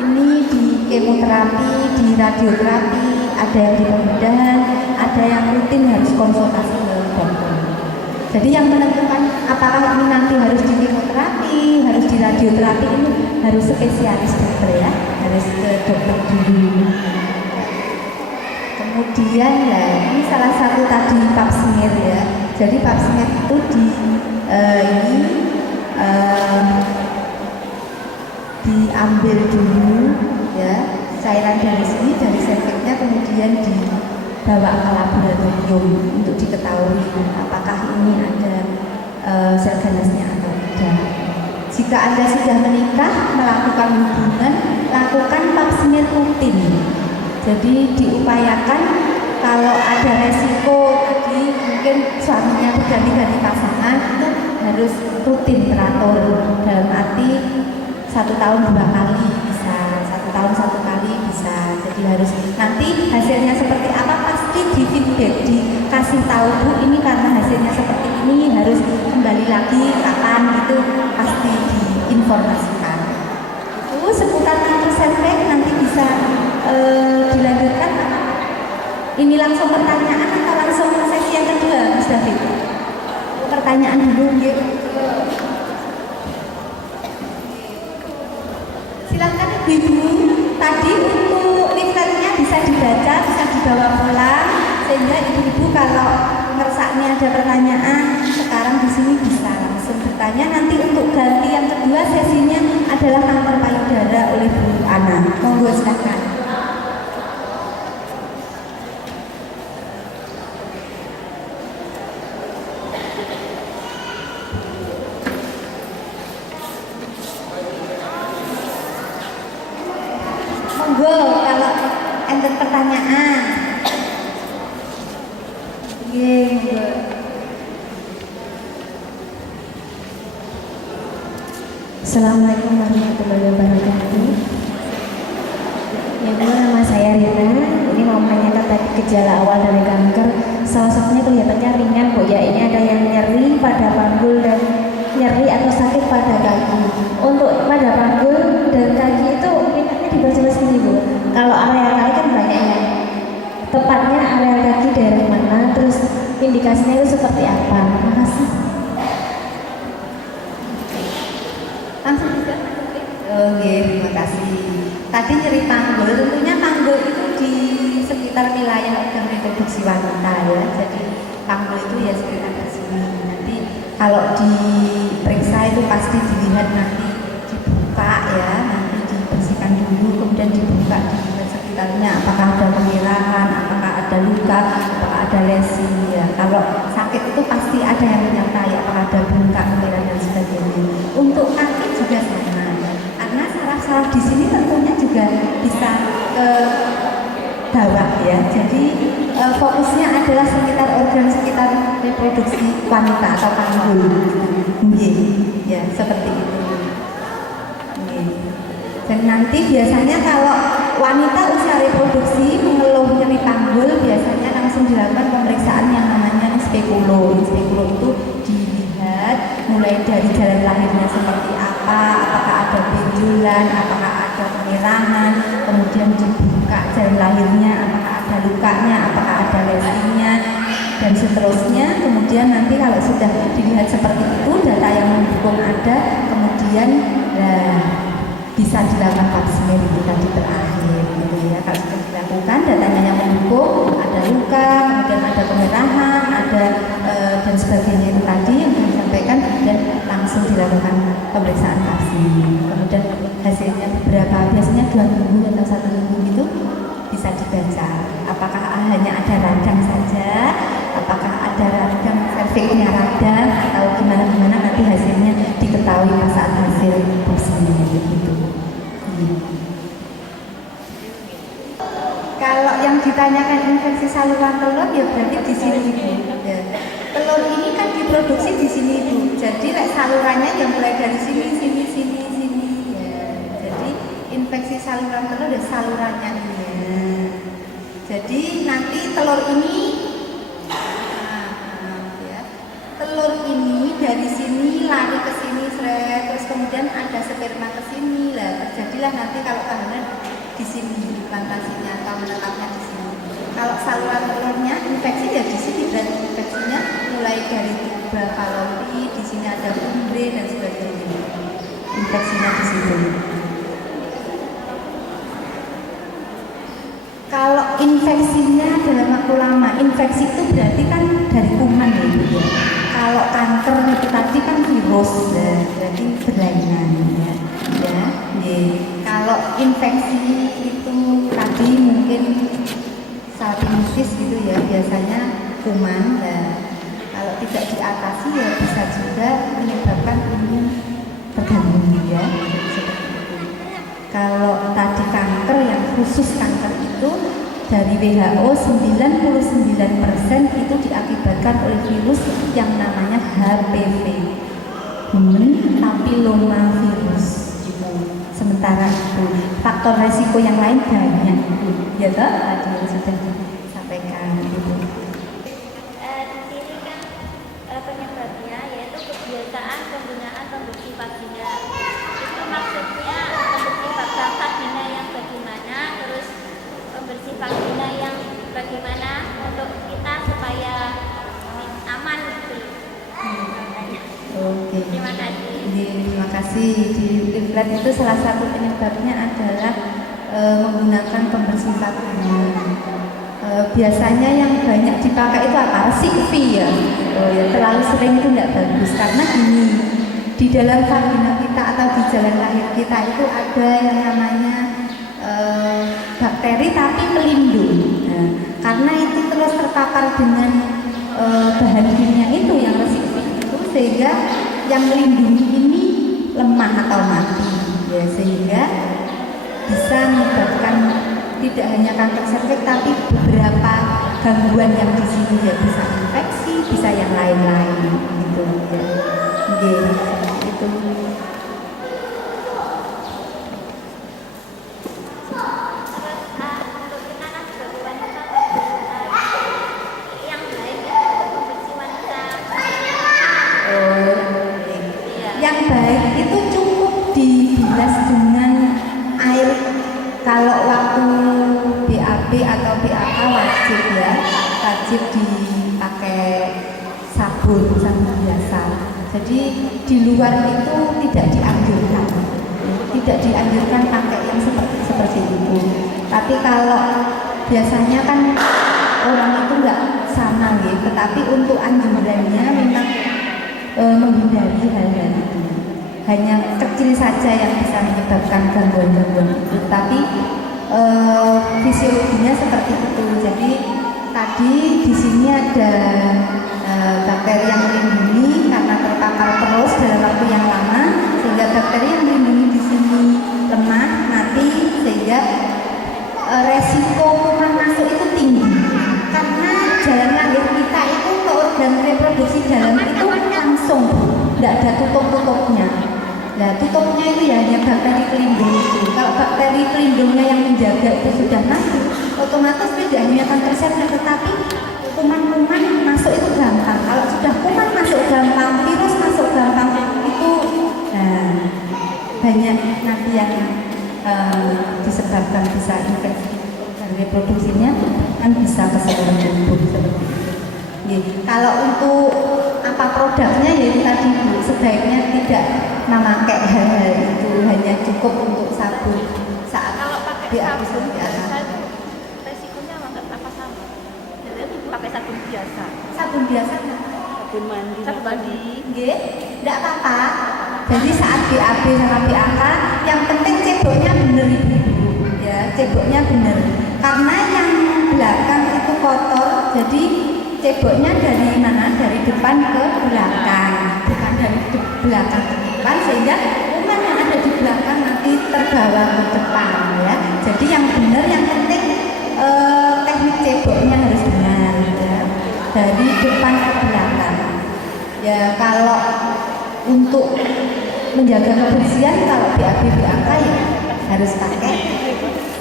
ini di kemoterapi, di radioterapi, ada yang di pembedahan, ada yang rutin harus konsultasi ke dokter. Jadi yang menentukan apakah ini nanti harus di kemoterapi, harus di radioterapi, ini harus spesialis dokter ya, harus ke dokter dulu. Kemudian ini salah satu tadi pap smear ya. Jadi pap smear itu diambil dulu ya cairan dari sini, dari cervixnya, kemudian dibawa ke laboratorium untuk diketahui apakah ini ada sel ganasnya atau tidak. Jika Anda sudah menikah, melakukan hubungan, lakukan pap smear rutin. Jadi diupayakan kalau ada resiko tadi mungkin suaminya berganti-ganti pasangan, itu harus rutin teratur, dalam arti 1 tahun 2 kali bisa, 1 tahun 1 kali bisa. Jadi harus nanti hasilnya seperti apa pasti di feedback, dikasih tahu Bu ini karena hasilnya seperti ini, harus kembali lagi kapan, itu pasti diinformasikan. Itu seputar kanker cervix nanti bisa dilanjutkan. Ini langsung pertanyaan atau langsung sesi yang kedua, Mas David? Pertanyaan dulu gitu. Silahkan ibu-ibu, tadi untuk leafletnya bisa dibaca, bisa dibawa pulang, sehingga ibu-ibu kalau ngersaknya ada pertanyaan sekarang di sini bisa langsung bertanya. Nanti untuk ganti yang kedua sesinya adalah kanker payudara oleh Bu Ana. Monggo silahkan. Monggo kalau enten pertanyaan. Assalamualaikum warahmatullahi wabarakatuh. Ya, nama saya Rina. Ini mau menanyakan tadi gejala awal dari kanker. Salah satunya kelihatannya ringan Bu ya. Ini ada yang nyeri pada panggul dan nyeri atau sakit pada kaki. Untuk pada panggul dan kaki itu minatnya dibaca sendiri Bu. Kalau area kaki kan banyak ya. Tepatnya area kaki daerah mana, terus indikasinya itu seperti apa? Terima kasih. Langsung bisa. Oke, terima kasih. tadi nyeri panggul, tentunya panggul itu di sekitar wilayah organ reproduksi wanita ya. Jadi panggul itu ya sekitar di sini. Nanti kalau diperiksa itu pasti dilihat, nanti dibuka ya, nanti dibersihkan dulu, kemudian dibuka di sekitarnya apakah ada kemerahan, apakah ada luka, apakah ada lesi ya. Kalau sakit itu pasti ada yang menyertai, apakah ada bengkak, kemerahan dan sebagainya. Untuk kaki juga sama ya. Karena saraf-saraf di sini tentunya juga bisa ke bawah ya. Jadi fokusnya adalah sekitar organ sekitar reproduksi wanita atau panggul. Ya, seperti itu. Dan nanti biasanya kalau wanita usia reproduksi mengeluh nyeri panggul, biasanya langsung dilakukan pemeriksaan yang namanya spekulo. Spekulo itu dilihat mulai dari jalan lahirnya seperti apa, apakah ada benjolan, apakah ada kemerahan, kemudian dibuka jalan lahirnya, apakah ada lukanya, apakah ada lesinya, dan seterusnya. Kemudian nanti kalau sudah dilihat seperti itu, data yang mendukung ada, kemudian bisa dilakukan pap smear itu tadi terakhir gitu ya. Kalau sudah dilakukan, datanya yang mendukung, ada luka, kemudian ada kemerahan, ada dan sebagainya itu tadi yang disampaikan, dan langsung dilakukan pemeriksaan pap smear. Kemudian hasilnya beberapa, biasanya 2 minggu atau 1 minggu itu bisa dibaca apakah hanya ada radang saja, apakah ada radang serviknya radang, atau gimana nanti hasilnya diketahui pada saat hasil pap smear begitu. Kalau yang ditanyakan infeksi saluran telur ya berarti di sini ibu. Ya. Telur ini kan diproduksi di sini ibu. Jadi salurannya yang mulai dari sini. Ya. Jadi infeksi saluran telur ya salurannya ini. Jadi nanti telur ini, telur ini dari sini lari ke sini, terus kemudian ada sperma ke sini lah. Terjadilah nanti kalau kehamilan di sini plantasinya atau menetapnya di sini. Kalau saluran telurnya infeksi ya di sini, berarti infeksinya mulai dari tuba fallopi, di sini ada umbre dan sebagainya. Infeksinya di situ. Kalau infeksinya dalam waktu lama, infeksi itu berarti kan dari kuman ya ibu ya. Kalau kanker itu tadi kan virus ya, berarti berlainan ya. Kalau infeksi itu tadi mungkin salpingitis gitu ya, biasanya kuman ya. Kalau tidak diatasi ya bisa juga menyebabkan imun terganggu ya. Kalau tadi kanker yang khusus kanker itu dari WHO 99% itu diakibatkan oleh virus yang namanya HPV, Human Papillomavirus. Sementara itu faktor resiko yang lain banyak, ya toh tadi yang sudah disampaikan gitu. Di sini kan penyebabnya yaitu kebiasaan penggunaan pembersih vagina. Itu maksudnya pembersih vagina yang bagaimana, terus pembersih vagina yang bagaimana untuk kita supaya aman gitu. Oke. Terima kasih. Terima kasih. Di leaflet itu salah satu penyebabnya adalah menggunakan pembersih vagina. Biasanya yang banyak dipakai itu apa? Resik V ya. Ya terlalu sering itu tidak bagus karena gini, di dalam vagina kita atau di jalan lahir kita itu ada yang namanya bakteri tapi pelindung. Nah, karena itu terus terpapar dengan bahan kimia itu yang resik V itu, sehingga yang melindungi ini lemah atau mati ya, sehingga bisa menyebabkan tidak hanya kanker serviks tapi beberapa gangguan yang di sini ya, bisa infeksi, bisa yang lain-lain gitu ya. Itu. Yang baik itu cukup dibilas dengan air. Kalau waktu BAB atau BAK wajib ya, wajib dipakai sabun biasa. Jadi di luar itu tidak dianjurkan pakai yang seperti Tapi kalau biasanya kan orang itu nggak sama ya, tetapi untuk anjurannya memang menghindari hal-hal itu. Hanya kecil saja yang bisa menyebabkan gangguan-gangguan itu, tapi fisiologinya seperti itu. Jadi tadi di sini ada bakteri yang melindungi karena terpapar terus dalam waktu yang lama, sehingga bakteri yang melindungi di sini lemah mati, sehingga resiko kuman masuk itu tinggi. Karena jalan lahir kita itu ke organ reproduksi dalam itu langsung, tidak ada tutup-tutupnya. Nah, tutupnya itu ya hanya bakteri pelindung itu. Kalau bakteri pelindungnya yang menjaga itu sudah masuk, otomatis tidak hanya kanker sel, tetapi kuman-kuman masuk itu gampang. Kalau sudah kuman masuk gampang, virus masuk gampang, itu banyak nanti yang disebabkan bisa infeksi dan reproduksinya kan bisa ke saluran tubuh seperti itu. Kalau untuk apa produknya yaitu tadi Bu, sebaiknya tidak memakai hal-hal itu, hanya cukup untuk sabun saat Kalau pakai sabun biasa biasa. itu resikonya apa sama? Jadi pakai sabun biasa. Sabun biasa nggak? Sabun mandi. Sabun mandi. Nggih, enggak apa-apa. Jadi saat BAB sama BAK, yang penting ceboknya bener Ibu. Ya, ceboknya bener. Karena yang belakang itu kotor, jadi ceboknya dari mana? Dari depan ke belakang, bukan dari belakang ke depan, sehingga kuman yang ada di belakang nanti terbawa ke depan ya. Jadi yang benar, yang penting teknik ceboknya harus benar ya. Dari depan ke belakang. Ya kalau untuk menjaga kebersihan, kalau BAB BAK ya harus pakai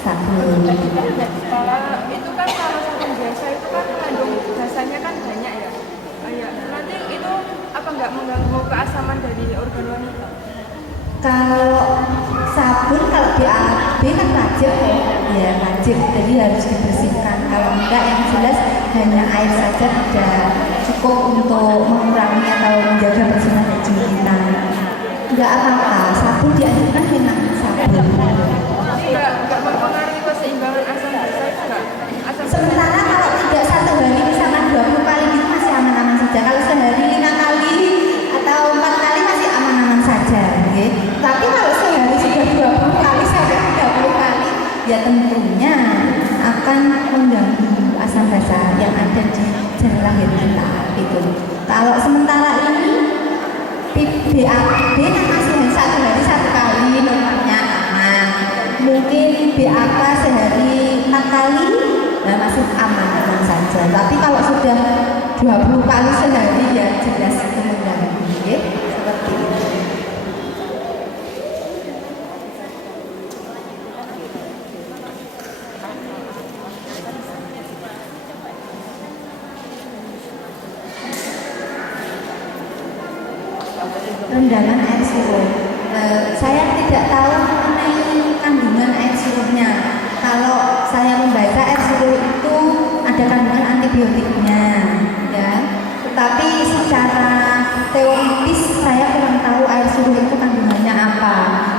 sabun. Kalau itu kan kalau sabun biasa itu kan mengandung gasanya kan banyak ya. Nanti itu apa nggak mengganggu keasaman dari organ wanita? Kalau sabun, kalau BAB kan wajib ya, wajib, jadi harus dibersihkan. Kalau enggak, yang jelas hanya air saja tidak cukup untuk mengurangi atau menjaga bersihnya hijau kita. Enggak apa-apa, sabun dianjurkan memang sabun. Nggak mempengaruhi keseimbangan asam basa itu nggak? Sementara kalau tidak satu hari misalkan 20 kali gitu masih aman-aman saja. Kalau sehari 5 kali atau 4 kali masih aman-aman saja. Okay? Tapi kalau sehari sudah 20 kali sampai 30 kali, ya tentunya akan mengganggu asam basa yang ada di jalan lahir kita. Gitu. Kalau sementara ini BAB kan masih satu hari 1 kali normalnya aman. Mungkin BAK sehari 4 kali masih aman-aman saja. Tapi kalau sudah 20 kali sehari ya jelas itu mengganggu. Seperti itu. Rendaman air suruh. Saya tidak tahu mengenai kandungan air suruhnya. Kalau saya membaca air suruh itu ada kandungan antibiotiknya, ya. Tetapi secara teoritis saya kurang tahu air suruh itu kandungannya apa,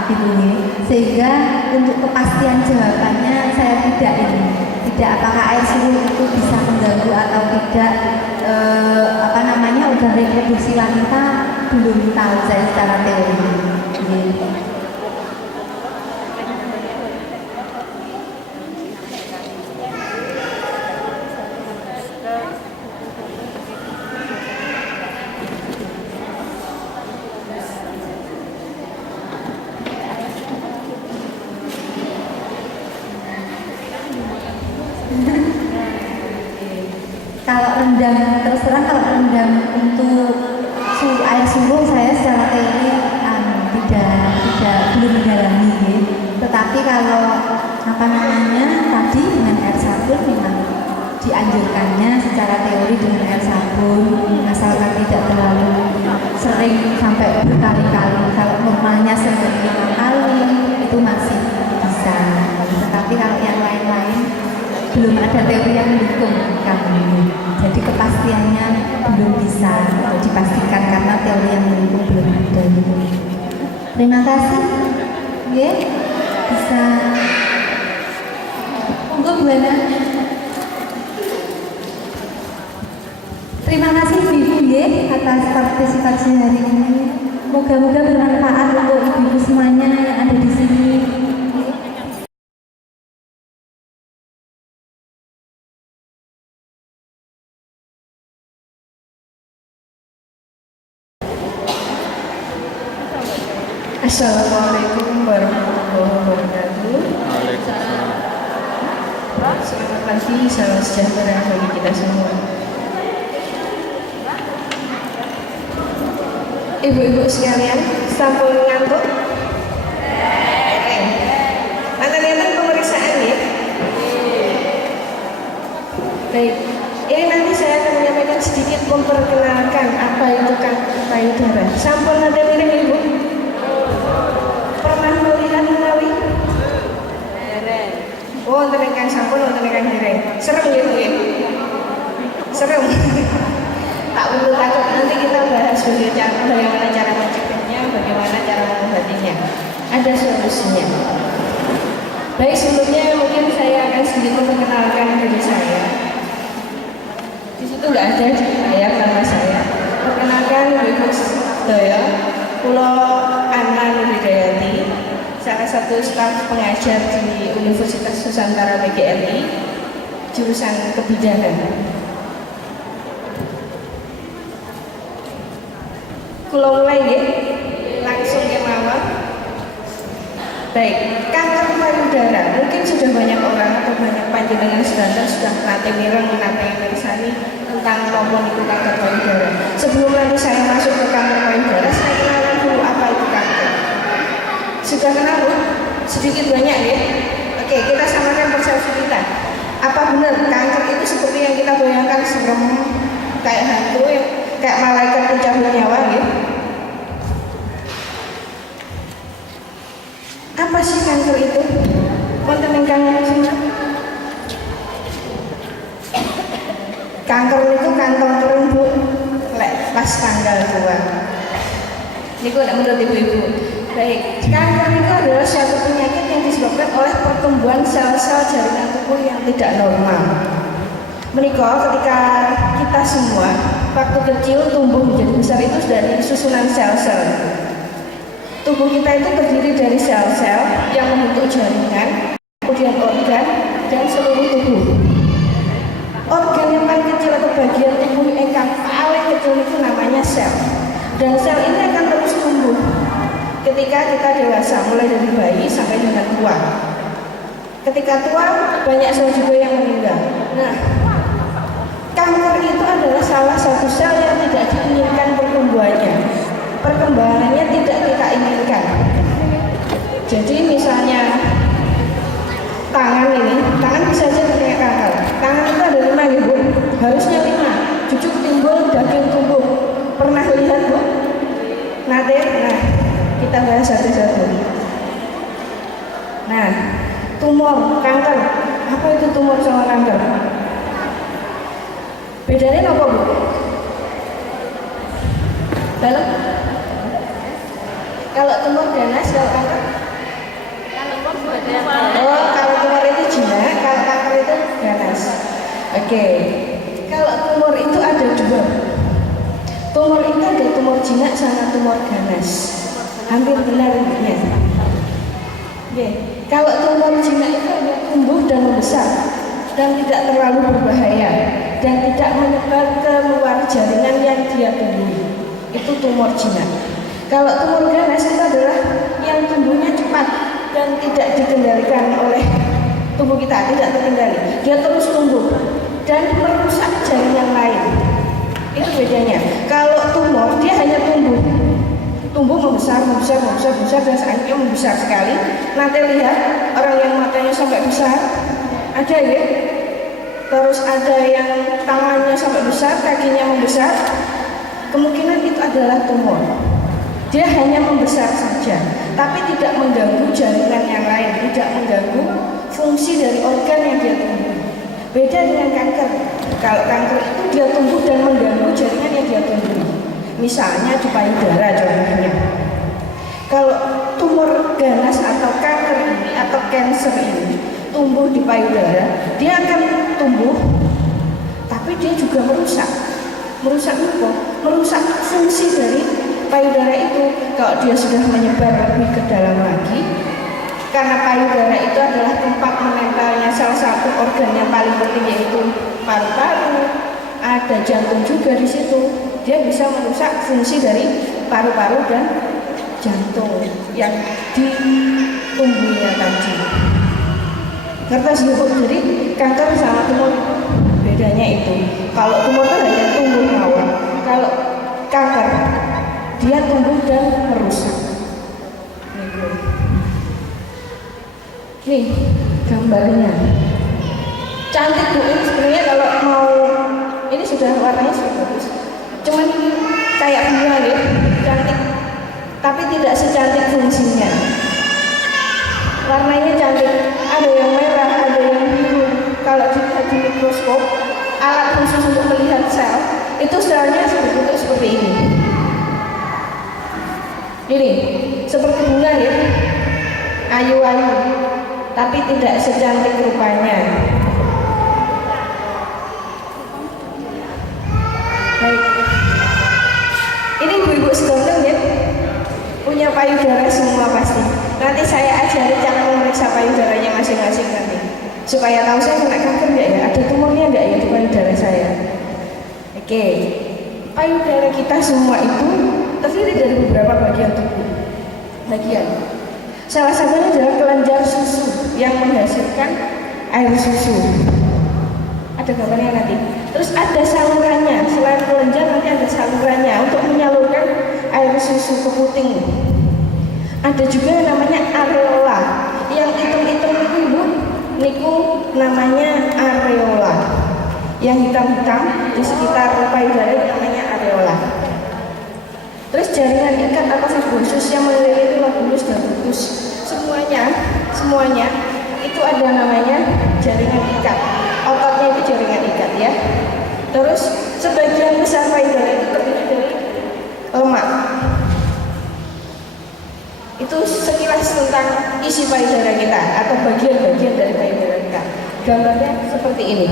gitu nih. Sehingga untuk kepastian jawabannya saya tidak apakah air suruh itu bisa mengganggu atau tidak. Organ reproduksi wanita belum tahu saya secara teori. Kalau rendang, terus terang kalau rendang untuk air suruh saya secara teori belum mendalami ya. Tetapi kalau tadi dengan air sabun memang dianjurkannya secara teori dengan air sabun, asalkan tidak terlalu sering sampai berkali-kali. Kalau normalnya sehari 5 kali itu masih bisa. Tetapi kalau yang lain-lain belum ada teori yang mendukung kami. Jadi kepastiannya belum bisa dipastikan karena teori yang mendukung belum ada. Terima kasih. Bisa gimana? Terima kasih Ibu ya atas partisipasi hari ini. Moga-moga bermanfaat untuk ibu-ibu semuanya yang ada di sini. Assalamualaikum warahmatullahi wabarakatuh. Selamat pagi, salam sejahtera bagi kita semua. Ibu-ibu sekalian, sampun ngantuk? Nanti pemeriksaan ya. Baik, ini nanti saya akan menyampaikan sedikit memperkenalkan apa itu kanker payudara. Sampun nanti mirip ibu? Pernah melihat menawi? Oh, nonton ingkang sampun, nonton ingkang dereng. Serem ya Bu ya? Serem. Tak perlu takut, nanti kita bahas bagaimana cara mencegahnya, bagaimana cara mengobatinya. Ada solusinya. Baik, sebelumnya mungkin saya akan sedikit memperkenalkan diri saya. Di situ nggak ada saya, nama saya. Perkenalkan Ibu Sedaya, Pulau Anna Nurhidayati, salah satu staf pengajar di Universitas Nusantara PGRI, jurusan kebidanan. Kulo mulai ya, langsung ke mawon. Baik, kanker payudara mungkin sudah banyak orang atau banyak panjenengan sudah nate mireng nate mirsani tentang apa itu kanker payudara. Sebelum nanti saya masuk ke kanker payudara, saya kenalkan dulu apa itu kanker. Sudah kenal Bu? Sedikit banyak ya. Oke, kita samakan persepsi kita. Apa benar kanker itu seperti yang kita bayangkan, serem kayak hantu, kayak malaikat pencabut nyawa ya? Apa sih kanker itu? Wonten ingkang semua? Kanker itu kantong turun Bu, lek pas tanggal 2. Niku nek menurut ibu-ibu. Baik, kanker itu adalah suatu penyakit yang disebabkan oleh pertumbuhan sel-sel jaringan tubuh yang tidak normal. Menikah ketika kita semua waktu kecil tumbuh menjadi besar itu dari susunan sel-sel. Tubuh kita itu terdiri dari sel-sel yang membentuk jaringan, kemudian organ, dan seluruh tubuh. Organ yang paling kecil atau bagian tubuh yang paling kecil itu namanya sel. Dan sel ini akan terus tumbuh ketika kita dewasa, mulai dari bayi sampai dengan tua. Ketika tua, banyak sel juga yang meninggal. Nah, kanker itu adalah salah satu sel yang tidak diinginkan pertumbuhannya. Perkembangannya tidak kita inginkan. Jadi misalnya tangan ini, tangan bisa saja terkena kanker. Tangan itu ada 5 ya Bu, harusnya 5. Cucuk timbul, daging tumbuh. Pernah lihat Bu? Nah, kita bahas satu-satu. Nah, tumor, kanker. Apa itu tumor sama kanker? Bedanya apa Bu? Dalam? Kalau tumor ganas, kalau kanker? Oh, kalau tumor itu jinak, kalau kanker itu ganas. Oke. Kalau tumor itu ada 2. Tumor itu ada tumor jinak sama tumor ganas. Hampir benar intinya. Oke. Kalau tumor jinak itu hanya tumbuh dan membesar dan tidak terlalu berbahaya dan tidak menyebar ke luar jaringan yang dia tumbuhi. Itu tumor jinak. Kalau tumor ganas itu adalah yang tumbuhnya cepat dan tidak dikendalikan oleh tubuh kita, tidak terkendali. Dia terus tumbuh dan merusak jaringan lain. Itu bedanya. Kalau tumor dia hanya tumbuh membesar dan selanjutnya membesar sekali. Nanti lihat orang yang matanya sampai besar, ada ya. Terus ada yang tangannya sampai besar, kakinya membesar. Kemungkinan itu adalah tumor. Dia hanya membesar saja, tapi tidak mengganggu jaringan yang lain, tidak mengganggu fungsi dari organ yang dia tumbuh. Beda dengan kanker. Kalau kanker itu dia tumbuh dan mengganggu jaringan yang dia tumbuh. Misalnya di payudara contohnya. Kalau tumor ganas atau kanker ini atau kanker ini tumbuh di payudara, dia akan tumbuh, tapi dia juga merusak apa? Merusak fungsi dari payudara itu. Kalau dia sudah menyebar lebih ke dalam lagi, karena payudara itu adalah tempat menempelnya salah satu organ yang paling penting, yaitu paru-paru, ada jantung juga di situ. Dia bisa merusak fungsi dari paru-paru dan jantung yang ditumbuhnya tadi. Ngerti sih? Jadi kanker sama tumor bedanya itu. Kalau tumor itu hanya tumbuh awal, kalau kanker dia tumbuh dan merusak. Nih gambarnya cantik Bu. Ini sebenarnya kalau mau, ini sudah warnanya sudah bagus, cuman kayak bunga ya, cantik, tapi tidak secantik fungsinya. Warnanya cantik, ada yang merah, ada yang biru. Kalau dilihat di mikroskop, alat khusus untuk melihat sel, itu selnya berbentuk seperti ini. Ini seperti bunga ya, ayu-ayu, tapi tidak secantik rupanya. Baik, ini ibu-ibu sekalian ya, punya payudara semua pasti. Nanti saya ajari cara memeriksa payudaranya masing-masing nanti, supaya tahu saya kena kanker nggak ya, ada tumornya nggak ya di payudara saya. Oke, payudara kita semua itu terdiri dari beberapa bagian tubuh. Salah satunya adalah kelenjar susu yang menghasilkan air susu. Ada gambarnya nanti. Terus ada salurannya, selain kelenjar nanti ada salurannya untuk menyalurkan air susu ke puting. Ada juga yang namanya areola, yang hitam-hitam itu niku namanya areola. Yang hitam-hitam di sekitar payudara namanya areola. Terus jaringan ikat atau fibrosus yang mengelilingi lobulus dan ductus, semuanya itu ada namanya jaringan ikat. Ototnya itu jaringan ikat ya. Terus sebagian besar payudara itu terdiri dari lemak. Itu sekilas tentang isi payudara kita atau bagian-bagian dari payudara kita. Gambarnya seperti ini.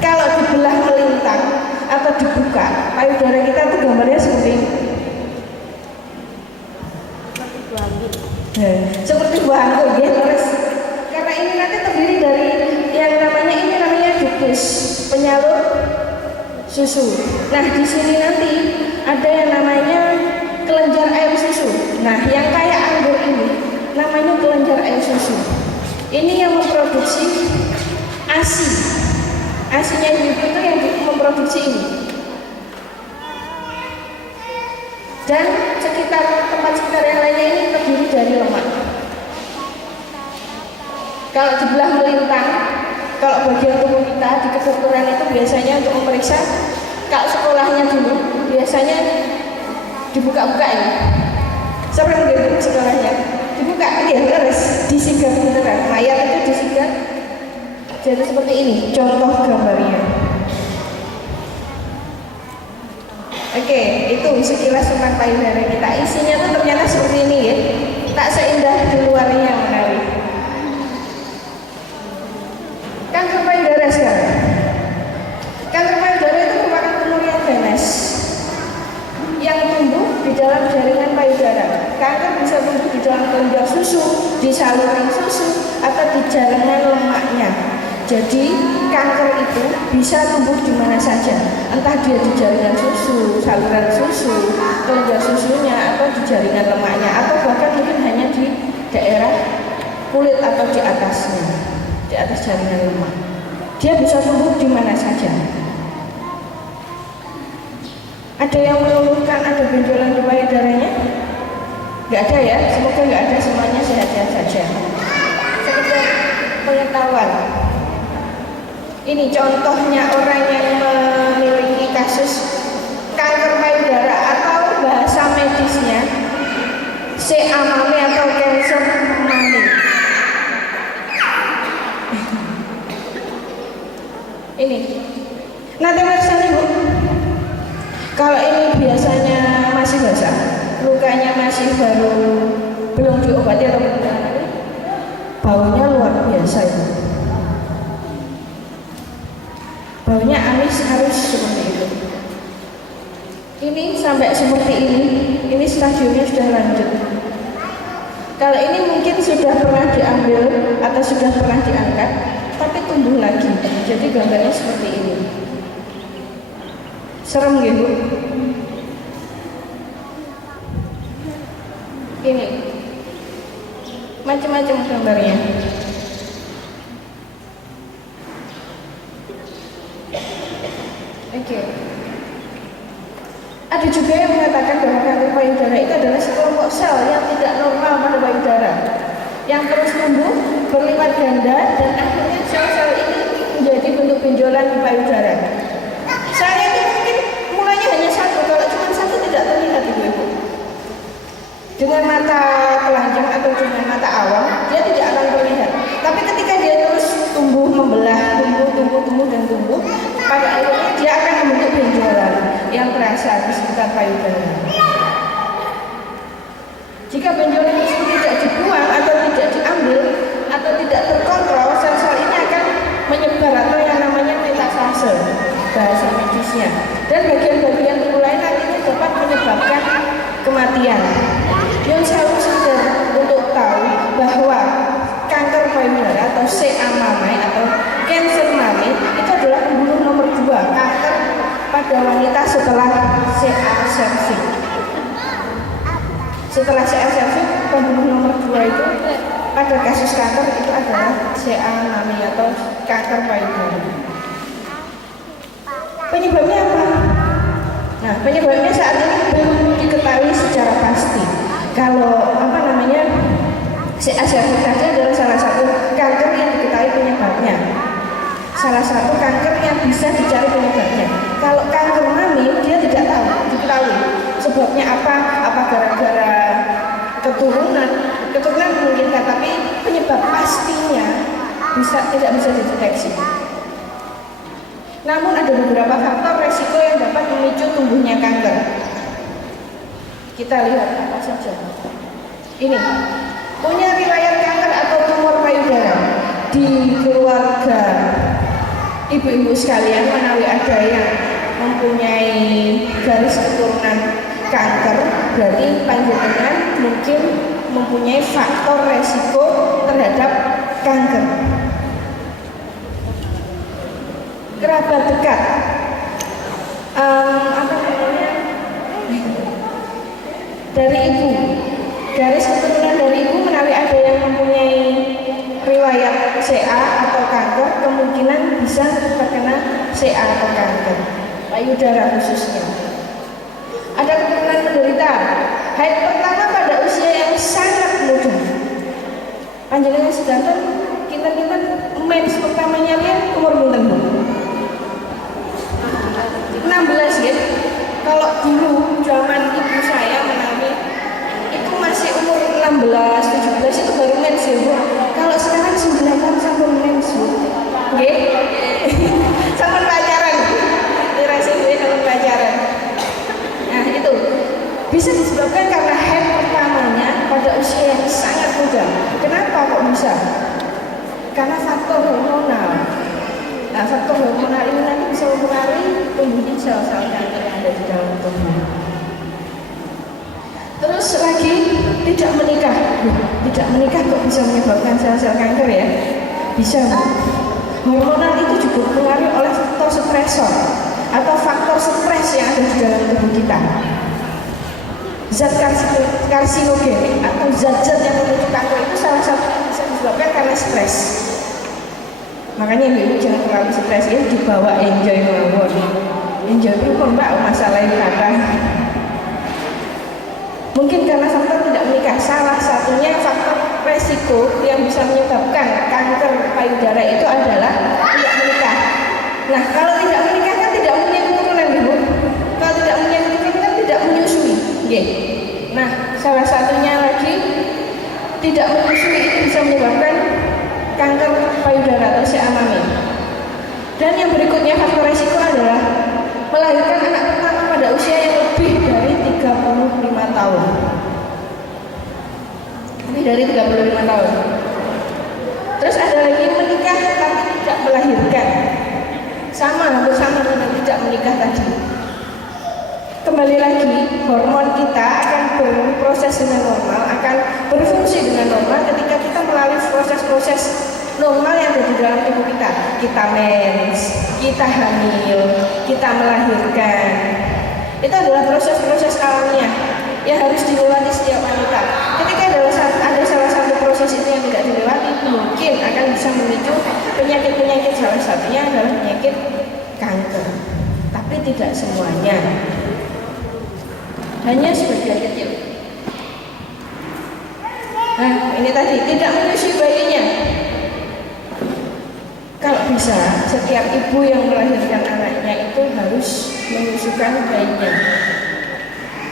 Kalau dibelah melintang atau dibuka, payudara kita itu gambarnya seperti ini. Seperti buah anggur ya, terus karena ini nanti terdiri dari yang namanya, ini namanya ductus, penyalur susu. Nah di sini nanti ada yang namanya kelenjar air susu. Nah yang kayak anggur ini namanya kelenjar air susu. Ini yang memproduksi ASI. ASInya ibu itu yang memproduksi ini. Dan tempat sekitar yang lainnya ini terdiri dari lemak. Kalau dibelah melintang, kalau bagian tubuh kita di kedokteran itu biasanya untuk memeriksa, kalau sekolahnya dulu biasanya dibuka-buka ya. Sering gitu sekolahnya dibuka, ya harus disigat beneran. Mayat itu disigat. Jadi seperti ini contoh gambarnya. Oke, itu sekilas tentang payudara kita. Isinya tuh ternyata seperti ini ya, tak seindah di luarnya menarik. Kanker payudara sekarang. Kanker payudara itu merupakan tumor yang ganas yang tumbuh di dalam jaringan payudara. Kanker bisa tumbuh di dalam kelenjar susu, di saluran susu, atau di jaringan lemaknya. Jadi kanker itu bisa tumbuh di mana saja, entah dia di jaringan susu, saluran susu, kelenjar susunya, atau di jaringan lemaknya, atau bahkan mungkin hanya di daerah kulit atau di atasnya, di atas jaringan lemak. Dia bisa tumbuh di mana saja. Ada yang mengeluhkan ada benjolan di payudaranya? Nggak ada ya, semoga nggak ada, semuanya sehat-sehat saja. Sekedar pengetahuan. Ini contohnya orang yang memiliki kasus kanker payudara atau bahasa medisnya CA-mami atau cancer mami. Ini nanti periksa nih Bu. Kalau ini biasanya masih basah, lukanya masih belum diobati atau belum, baunya luar biasa itu. ini sampai seperti ini stadiumnya sudah lanjut. Kalau ini mungkin sudah pernah diambil atau sudah pernah diangkat, tapi tumbuh lagi. Jadi gambarnya seperti ini. Serem gitu. Ini macam-macam gambarnya. Oke. Ada juga yang mengatakan bahwa kanker payudara itu adalah sekelompok sel yang tidak normal pada payudara, yang terus tumbuh, berlipat ganda, dan akhirnya sel-sel ini menjadi bentuk benjolan di payudara. Selnya ini mungkin mulanya hanya satu, kalau cuma satu tidak terlihat ibu-ibu. Dengan mata telanjang atau dengan mata awam, dia tidak akan terlihat. Tapi ketika dia terus tumbuh, membelah, tumbuh dan tumbuh, pada akhirnya dia akan membentuk benjolan yang terasa di sekitar payudara. Jika benjolan itu tidak dibuang atau tidak diambil atau tidak terkontrol, sel-sel ini akan menyebar atau yang namanya metastase bahasa medisnya. Dan bagian-bagian tubuh lain nantinya dapat menyebabkan kematian. Yang selalu sadar untuk tahu bahwa kanker payudara atau CA mami atau cancer mami itu adalah pembunuh nomor 2 kanker pada wanita setelah CA cervix. Setelah CA cervix, pembunuh nomor 2 itu pada kasus kanker itu adalah CA mami atau kanker payudara. Penyebabnya apa? Nah, penyebabnya saat ini belum diketahui secara pasti. Kalau CA cervix saja adalah salah satu kanker yang diketahui penyebabnya. Salah satu kanker yang bisa dicari penyebabnya. Kalau kanker mami dia tidak diketahui sebabnya apa gara-gara keturunan memungkinkan, tapi penyebab pastinya tidak bisa dideteksi. Namun ada beberapa faktor resiko yang dapat memicu tumbuhnya kanker. Kita lihat apa saja. Ini punya riwayat kanker atau tumor payudara di keluarga ibu-ibu sekalian, menawi ada yang mempunyai garis keturunan kanker, berarti panjenengan mungkin mempunyai faktor resiko terhadap kanker. Kerabat dekat, dari ibu, garis keturunan dari ibu, menawi ada yang mempunyai riwayat CA atau kanker, kemungkinan bisa terkena CA atau kanker payudara khususnya. Ada keturunan menderita haid pertama pada usia yang sangat muda. Panjenengan sedangkan kita mens pertamanya lihat umur pinten, 16 ya. Kalau dulu zaman ibu saya menawi itu masih umur 16, 17 itu baru mens ya Bu. Kalau sekarang 9 tahun sampai mens Bu. Nggih. Sampai pacaran. Dirasa gue sampai pacaran. Nah, itu bisa disebabkan karena haid pertamanya pada usia yang sangat muda. Kenapa kok bisa? Karena faktor hormonal. Nah, faktor hormonal ini nanti bisa mempengaruhi tumbuhnya sel-sel kanker yang ada di dalam tubuh. Terus lagi tidak menikah. Tidak menikah kok bisa menyebabkan sel-sel kanker ya? Bisa. Hormonal itu juga dipengaruhi oleh faktor stresor atau faktor stres yang ada di dalam tubuh kita. Zat karsinogenik atau zat-zat yang memicu kanker itu salah satu yang bisa disebabkan karena stres. Makanya ibu jangan terlalu stres ya, dibawa enjoy mawon. Enjoy itu kok mbak masalahnya kata. Mungkin karena faktor tidak menikah. Salah satunya faktor resiko yang bisa menyebabkan kanker payudara itu adalah tidak menikah. Nah, kalau tidak menikah kan tidak punya keturunan ibu. Kalau tidak punya keturunan kan tidak menyusui. Nah, salah satunya lagi tidak menyusui itu bisa menyebabkan kanker payudara atau CA mami. Dan yang berikutnya faktor resiko adalah melahirkan anak pertama pada usia yang lebih dari 35 tahun. Lebih dari 35 tahun. Terus ada lagi menikah tapi tidak melahirkan. Hampir sama dengan tidak menikah tadi. kembali lagi, hormon kita akan berproses dengan normal, akan berfungsi dengan normal ketika kita melalui proses-proses normal yang ada di dalam tubuh kita. Kita mens, kita hamil, kita melahirkan. Itu adalah proses-proses alamiah yang harus dilewati setiap wanita. Ketika ada salah satu proses itu yang tidak dilewati, mungkin akan bisa memicu penyakit-penyakit. Salah satunya adalah penyakit kanker. Tapi tidak semuanya. Hanya sebagian kecil. Nah, ini tadi tidak menyusui bayinya. Kalau bisa, setiap ibu yang melahirkan anaknya itu harus menyusukan bayinya.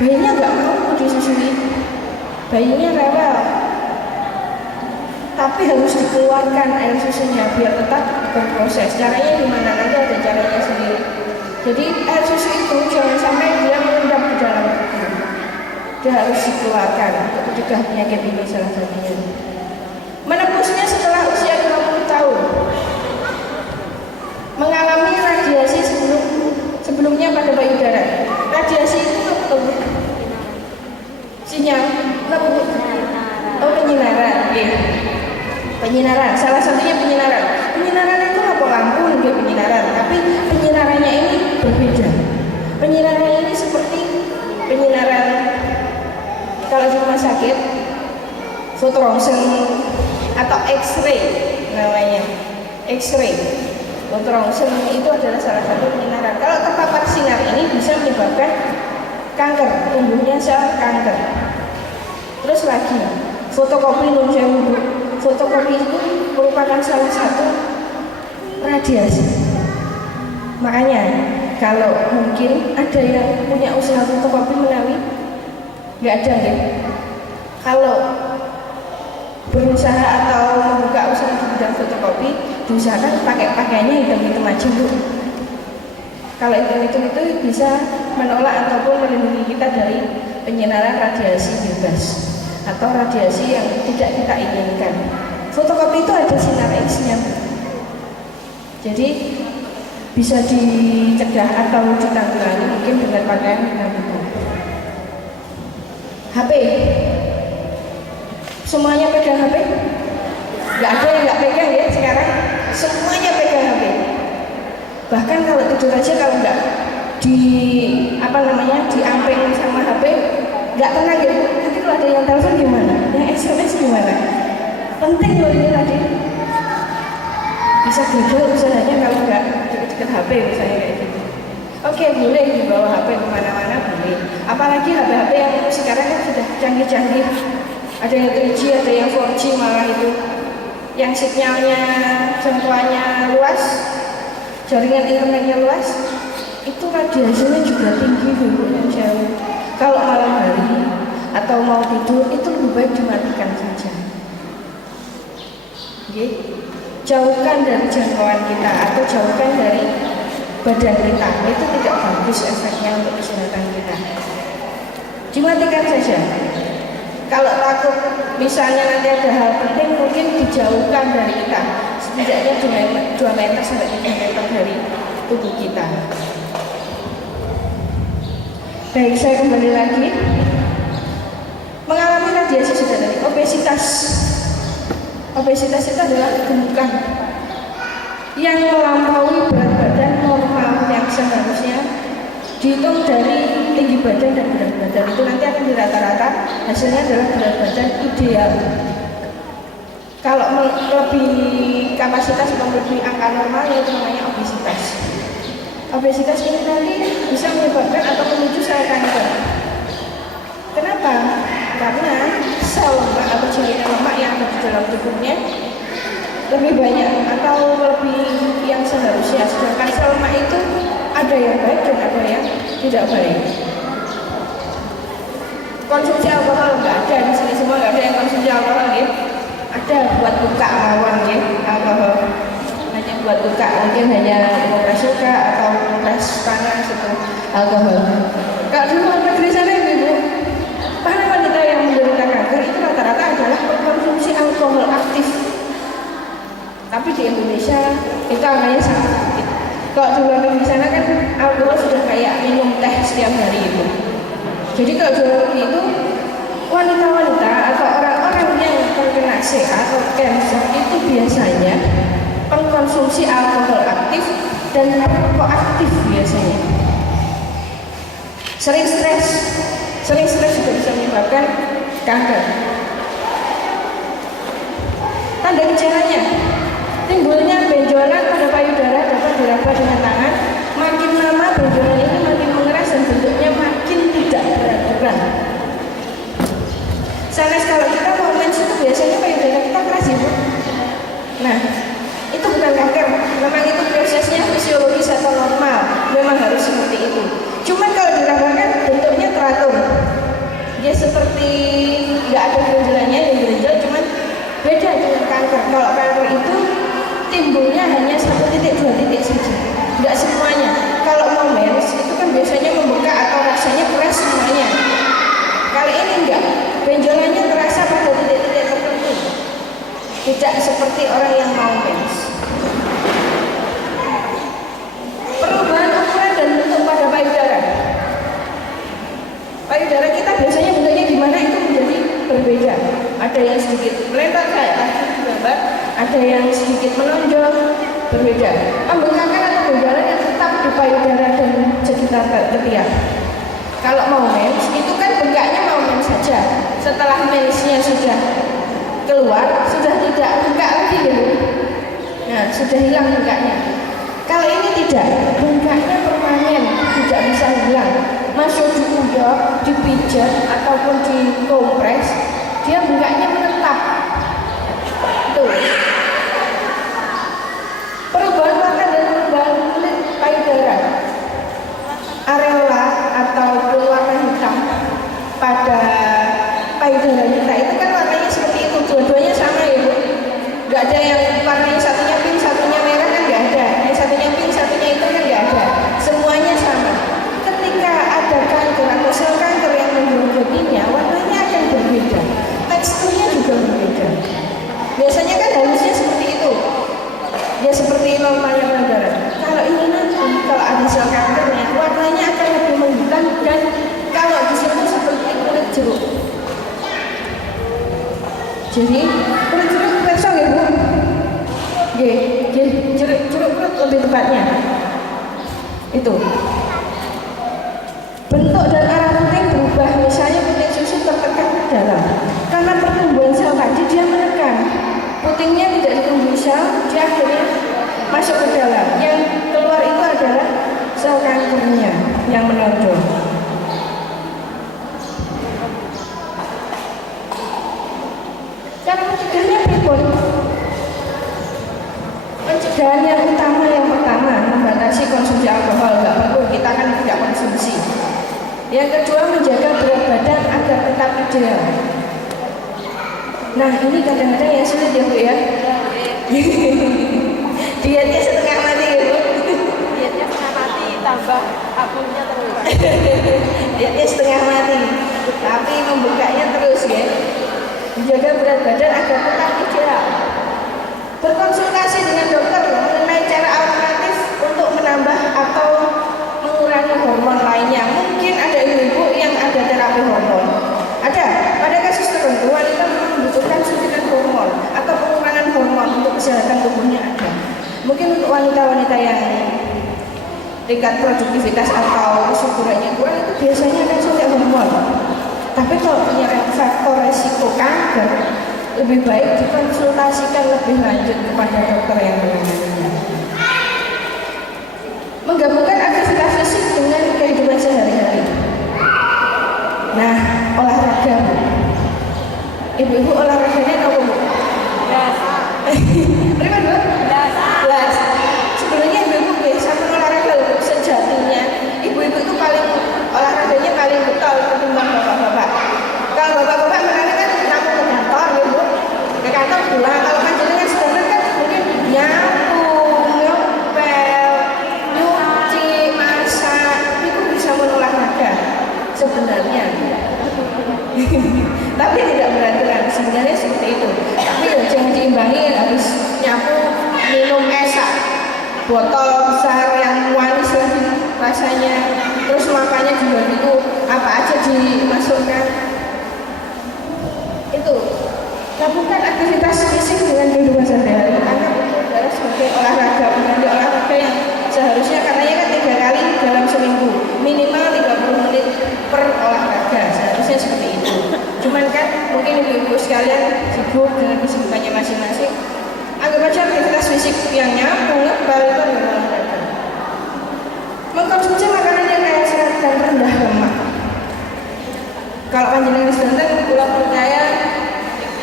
Bayinya nggak mau disusui, bayinya rewel, tapi harus dikeluarkan air susunya biar tetap berproses. Caranya gimana? Nanti ada caranya sendiri. Jadi air susu itu jangan sampai dia mengendap di dalam tubuh. Dia harus dikeluarkan untuk mencegah penyakit ini salah satunya. Menebusnya setelah usia 20 tahun. Mengalami radiasi sebelumnya pada payudara. Radiasi itu sinyal penyinaran. Penyinaran, salah satunya penyinaran. Penyinaran itu apa? Lampu juga penyinaran, tapi penyinarannya ini berbeda. Penyinarannya ini seperti penyinaran kalau di rumah sakit, fotorongsen atau X-ray namanya. X-ray, fotorongsen itu adalah salah satu penyinaran. Kalau terpapar sinar ini bisa menyebabkan kanker, tumbuhnya sel kanker. Terus lagi, fotokopi fotokopi itu merupakan salah satu radiasi. Makanya kalau mungkin ada yang punya usaha fotokopi menawi, nggak ada ya. Kalau berusaha atau membuka usaha di bidang fotokopi, diusahakan pakai pakaiannya hitam-hitam aja Bu. Kalau hitam-hitam itu bisa menolak ataupun melindungi kita dari penyinaran radiasi bebas atau radiasi yang tidak kita inginkan. Fotokopi itu ada sinar X-nya, jadi bisa dicegah atau ditanggulangi mungkin dengan pakaian hitam-hitam. HP, semuanya pegang HP? Nggak ada yang nggak pegang ya sekarang, semuanya pegang HP. Bahkan kalau tidur aja kalau nggak diamping sama HP, nggak tenang ya. Nanti kalau ada yang telepon gimana? Yang SMS gimana? Penting loh ini tadi. Bisa gagal usahanya kalau nggak deket-deket HP misalnya kayak gitu. Oke, boleh dibawa HP kemana-mana boleh. Apalagi HP-HP yang sekarang kan sudah canggih-canggih. Ada yang 3G, ada yang 4G malah itu. Yang sinyalnya, jangkauannya luas, jaringan internetnya luas, itu radiasinya juga tinggi dulu yang jauh. Kalau malam hari atau mau tidur itu lebih baik dimatikan saja. Okay. Jauhkan dari jangkauan kita atau jauhkan dari badan kita, itu tidak bagus efeknya untuk kesehatan kita. Dimatikan saja. Kalau takut misalnya nanti ada hal penting, mungkin dijauhkan dari kita, setidaknya 2 meter sampai 3 meter dari tubuh kita. Baik, saya kembali lagi. Mengalami radiasi sudah tadi. Obesitas. Obesitas itu adalah kegemukan yang melampaui berat badan normal yang seharusnya dihitung dari tinggi badan dan berat badan. Itu nanti akan dirata-rata, hasilnya adalah berat badan ideal. Kalau melebihi kapasitas atau melebihi angka normal, itu namanya obesitas. Obesitas ini nanti bisa menyebabkan atau memicu sel kanker. Kenapa? Karena sel lemak atau jaringan lemak yang ada di dalam tubuhnya lebih banyak atau lebih yang seharusnya. Sedangkan sel lemak itu ada yang baik dan ada yang tidak baik. Konsumsi alkohol nggak ada di sini, semua nggak ada yang konsumsi alkohol ya. Ada buat buka mawon ya alkohol. Hanya buat buka, mungkin hanya ngopres suka atau ngopres panas itu alkohol. Kalau di luar negeri sana ibu, para wanita yang menderita kanker itu rata-rata adalah konsumsi alkohol aktif. Tapi di Indonesia itu angkanya sangat sedikit. Kalau di luar negeri sana kan alkohol sudah kayak minum teh setiap hari itu. Jadi kalau di luar negeri itu wanita-wanita atau orang-orang yang terkena CA atau cancer itu biasanya pengkonsumsi alkohol aktif dan rokok aktif biasanya. Sering stres juga bisa menyebabkan kanker. Tanda gejalanya, timbulnya benjolan pada payudara dapat diraba dengan tangan. Makin lama benjolan ini makin mengeras dan bentuknya makin tidak beraturan. Sanes kalau kita mau mens itu biasanya payudara kita keras ibu. Nah, itu bukan kanker, memang itu prosesnya fisiologis atau normal, memang harus seperti itu. Cuman kalau dirasakan bentuknya teratur, dia seperti nggak ada benjolannya, yang benjol cuman beda dengan kanker. Kalau kanker itu timbulnya hanya 1 titik 2 titik saja, nggak semuanya. Kalau mau mens itu kan biasanya membengkak atau rasanya keras semuanya. Kali ini enggak, benjolannya terasa pada titik-titik tertentu, tidak seperti orang yang mau mens. Perubahan ukuran dan bentuk pada payudara. Payudara kita biasanya bentuknya gimana itu menjadi berbeda. Ada yang sedikit melebar kayak tadi gambar, ada yang sedikit menonjol, berbeda. Pembengkakan atau benjolan yang tetap di payudara dan sekitar ketiak. Kalau mau mens itu kan bengkaknya mau mens saja. Setelah mensnya sudah keluar, sudah tidak bengkak lagi ya. Nah, sudah hilang bengkaknya. Kalau ini tidak, bengkaknya permanen, tidak bisa hilang. Masuk diudok, dipijat ataupun dikompres, dia bengkaknya menetap. Tuh. Perubahan warna dan perubahan kulit payudara, areola atau warna hitam pada payudara kita itu kan warnanya seperti itu, dua-duanya sama ya Bu. Gak ada yang warnanya satunya pink, satunya merah kan gak ada. Yang satunya pink, satunya itu kan gak ada. Semuanya sama. Ketika ada kanker atau sel kanker yang menggerogoti warnanya akan berbeda. Teksturnya juga berbeda. Biasanya kan halusnya seperti itu. Ya seperti normalnya payudara. Kalau ini nanti kalau ada sel kankernya warnanya akan lebih menghitam dan kalau di situ seperti kulit jeruk. Jadi kulit jeruk besok ya Bu. Jeruk kulit lebih tepatnya. Itu. Bentuk dan arah puting berubah. Misalnya puting susu tertekan ke dalam. Karena pertumbuhan sel tadi dia menekan. Putingnya tidak ditumbuh sel, dia akhirnya masuk ke dalam. Yang keluar itu adalah sel kankernya yang menonjol. Cara mencegahnya pripun? Pencegahan yang utama yang pertama membatasi konsumsi alkohol, nggak perlu, kita kan tidak konsumsi. Yang kedua menjaga berat badan agar tetap ideal. Nah ini kadang-kadang yang sulit ya Bu ya. Dietnya setengah mati ya Bu. Dietnya setengah mati tambah akunnya terus. Dietnya setengah mati, tapi membukanya terus ya. Menjaga berat badan agar tetap ideal. Berkonsultasi dengan dokter mengenai cara alternatif untuk menambah atau mengurangi hormon lainnya. Mungkin ada ibu-ibu yang ada terapi hormon. Ada, pada kasus tertentu wanita membutuhkan suntikan hormon atau pengurangan hormon untuk kesehatan tubuhnya ada. Mungkin untuk wanita-wanita yang tingkat produktivitas atau kesuburannya kurang itu biasanya akan suntik hormon. Tapi kalau punya faktor resiko kanker, lebih baik dikonsultasikan lebih lanjut kepada dokter yang menanganinya. Menggabungkan aktivitas fisik dengan kehidupan sehari-hari. Nah, olahraga. Ibu-ibu olahraganya tahu Bu? Berapa Bu? Belas. Sebenarnya ibu-ibu biasa olahraga loh. Sejatinya ibu-ibu itu paling olahraganya paling betul ketimbang bapak-bapak. Kalau bapak-bapak mereka kan nyapu ke kantor ya Bu. Ke kantor pulang. Kalau panjenengan sedangkan kan mungkin nyapu, ngepel, nyuci, masak, itu bisa olahraga sebenarnya. Tapi tidak beraturan sebenarnya seperti itu. Tapi ya jangan diimbangi habis nyapu minum es botol besar yang makanya di luar itu apa aja dimasukkan. Itu lakukan aktivitas fisik dengan kehidupan sehari-hari. Anggap itu adalah sebagai olahraga, mengganti olahraga yang seharusnya katanya kan 3 kali dalam seminggu, minimal 30 menit per olahraga, seharusnya seperti itu. Cuman kan mungkin ibu-ibu sekalian sibuk dengan kesibukannya masing-masing. Anggap aja aktivitas fisik yang nyapu, ngebal itu adalah olahraga. Mengkonsumsi makanan yang kaya serat dan rendah lemak. Kalau panjenengan sedang pulau percaya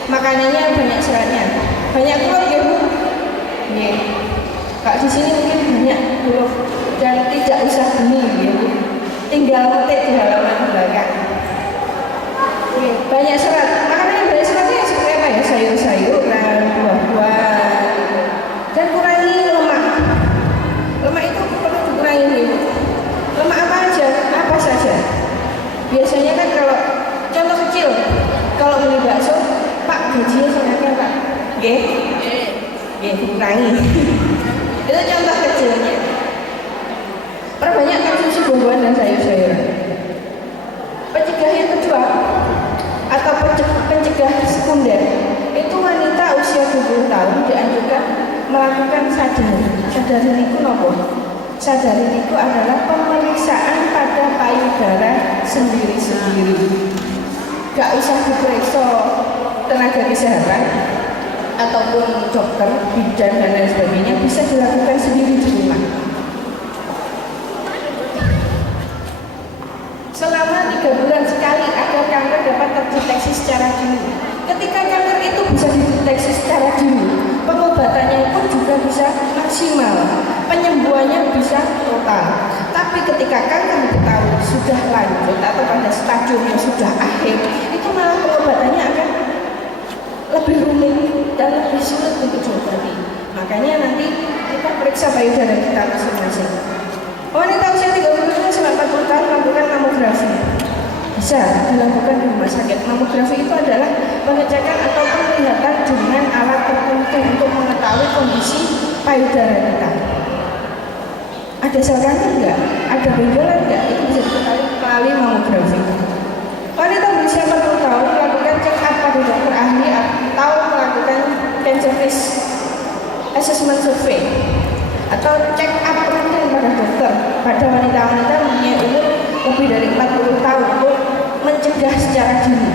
makanannya banyak seratnya, banyak telur ya bu. Yeah. Kalau di sini mungkin banyak telur dan tidak usah beli ya bu. Tinggal petik di halaman belakang. Yeah. Banyak serat. Makanan yang banyak seratnya seperti apa ya? Sayur-sayuran, buah-buahan, dan kurangi lemak. Lemak itu perlu dikurangi bu. Lemak apa aja? Apa saja? Biasanya kan kalau contoh kecil, kalau beli bakso, Pak gajinya sebenarnya Pak, dikurangi. Itu contoh kecilnya. Perbanyak konsumsi buah-buahan dan sayur-sayuran. Pencegah yang kedua atau pencegah sekunder itu wanita usia 20 tahun dianjurkan melakukan sadari. Sadari niku nopo? Sadari niku adalah pemeriksaan pada payudara sendiri-sendiri. Gak usah diperiksa tenaga kesehatan ataupun dokter, bidan dan lain sebagainya, bisa dilakukan sendiri di rumah. Selama 3 bulan sekali agar kanker dapat terdeteksi secara dini. Ketika kanker itu bisa dideteksi secara dini, pengobatannya pun juga bisa maksimal, penyembuhannya bisa total. Tapi ketika kanker diketahui sudah lanjut atau pada stadium yang sudah akhir, itu malah pengobatannya akan lebih rumit dan lebih sulit untuk diobati. Makanya nanti kita periksa payudara kita masing-masing. Wanita usia 35 sampai 40 tahun melakukan mamografi. Bisa dilakukan di rumah sakit. Mamografi itu adalah pengecekan atau penglihatan dengan alat tertentu untuk mengetahui kondisi payudara kita. Ada sel kanker enggak? Ada benjolan enggak? Itu bisa diketahui melalui mamografi. Wanita berusia 40 tahun melakukan check up pada dokter ahli atau melakukan cancer risk assessment survey atau check up rutin pada dokter pada wanita-wanita mempunyai umur lebih dari 40 tahun untuk mencegah secara dini.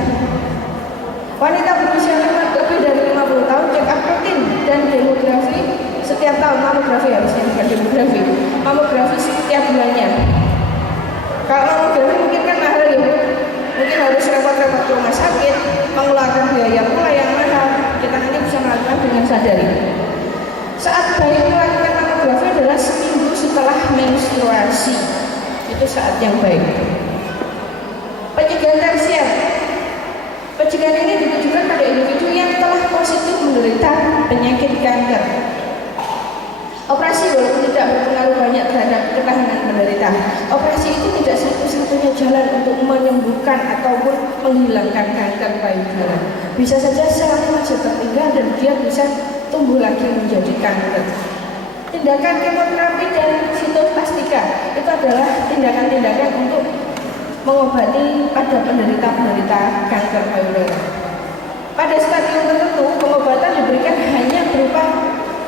Wanita berusia lebih dari 50 tahun check up rutin dan demografi setiap tahun. Mamografi harusnya bukan demografi. Mamografi setiap bulannya. Kalau mamografi mungkin kan mahal ya, mungkin harus repot-repot ke rumah sakit, mengeluarkan biaya pula yang mahal. Kita nanti bisa melakukan dengan sadari. Saat bayi melakukan mamografi adalah seminggu setelah menstruasi. Itu saat yang baik. Pencegahan tersier. Pencegahan ini ditujukan pada individu yang telah positif menderita penyakit kanker. Operasi walaupun tidak berpengaruh banyak terhadap ketahanan penderita. Operasi itu tidak satu-satunya jalan untuk menyembuhkan ataupun menghilangkan kanker payudara. Bisa saja selnya masih tertinggal dan dia bisa tumbuh lagi menjadi kanker. Tindakan kemoterapi dan sitoplastika itu adalah tindakan-tindakan untuk mengobati pada penderita-penderita kanker payudara. Pada stadium tertentu, pengobatan diberikan hanya berupa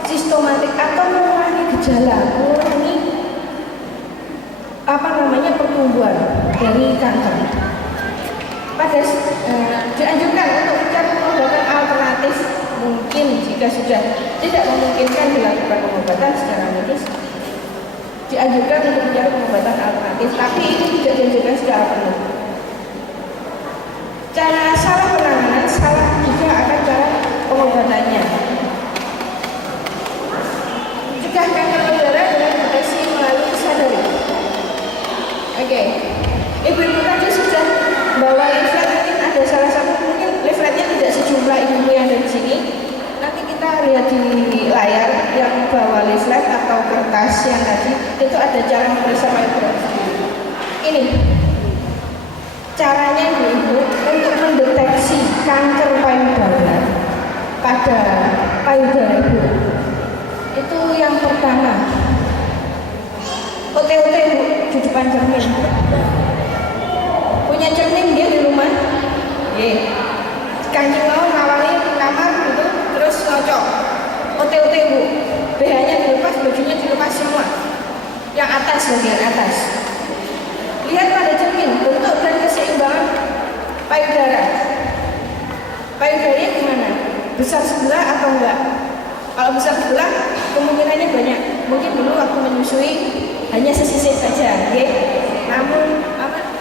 sistematik atau mengurangi gejala, mengurangi pertumbuhan dari kanker. Dianjurkan untuk mencari pengobatan alternatif. Mungkin jika sudah tidak memungkinkan dilakukan pengobatan secara medis, dianjurkan untuk mencari pengobatan alternatif, tapi itu tidak dianjurkan secara penuh. Cara salah penanganan, salah juga akan cara pengobatannya. Cegah kanker payudara dengan deteksi melalui sadari. Oke, ibu-ibu tadi sudah bawa leaflet, mungkin ada salah satu, mungkin leafletnya tidak sejumlah ibu yang ada di sini. Nanti kita lihat di layar yang bawa leaflet atau kertas yang tadi, itu ada cara memeriksa payudara. Ini caranya ibu untuk mendeteksi kanker payudara pada payudara ibu. Itu yang pertama, OTOT bu, di depan cermin. Kancing mau ngawali kamar gitu, terus ngocok. OT-OT Bu, BH-nya dilepas, bajunya dilepas semua. Yang atas, bagian atas. Lihat pada cermin, bentuk dan keseimbangan payudara. Payudaranya gimana? Besar sebelah atau enggak? Kalau besar sebelah, kemungkinannya banyak. Mungkin dulu waktu menyusui hanya sesisir saja, ya. Namun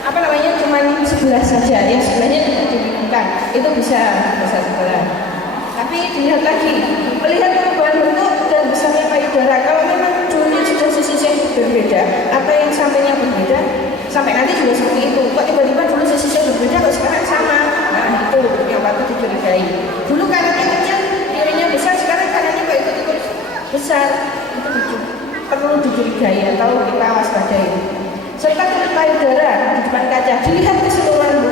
apa namanya cuma sebelah saja, yang sebelahnya tidak dibingungkan. Itu bisa besar sebelah. Tapi dilihat lagi, melihat perubahan bentuk dan besarnya payudara. Kalau memang dulunya sudah sesisir berbeda atau yang sampingnya berbeda, sampai nanti juga seperti itu. Kok tiba-tiba dulu sesisir berbeda, kok sekarang sama? Nah itu yang patut dicurigai. Dulu kanannya kecil, kirinya besar, sekarang kanannya kok ikut-ikut besar. Itu perlu dicurigai atau kita waspadai. Serta kulit payudara di depan kaca dilihat keseluruhan Bu.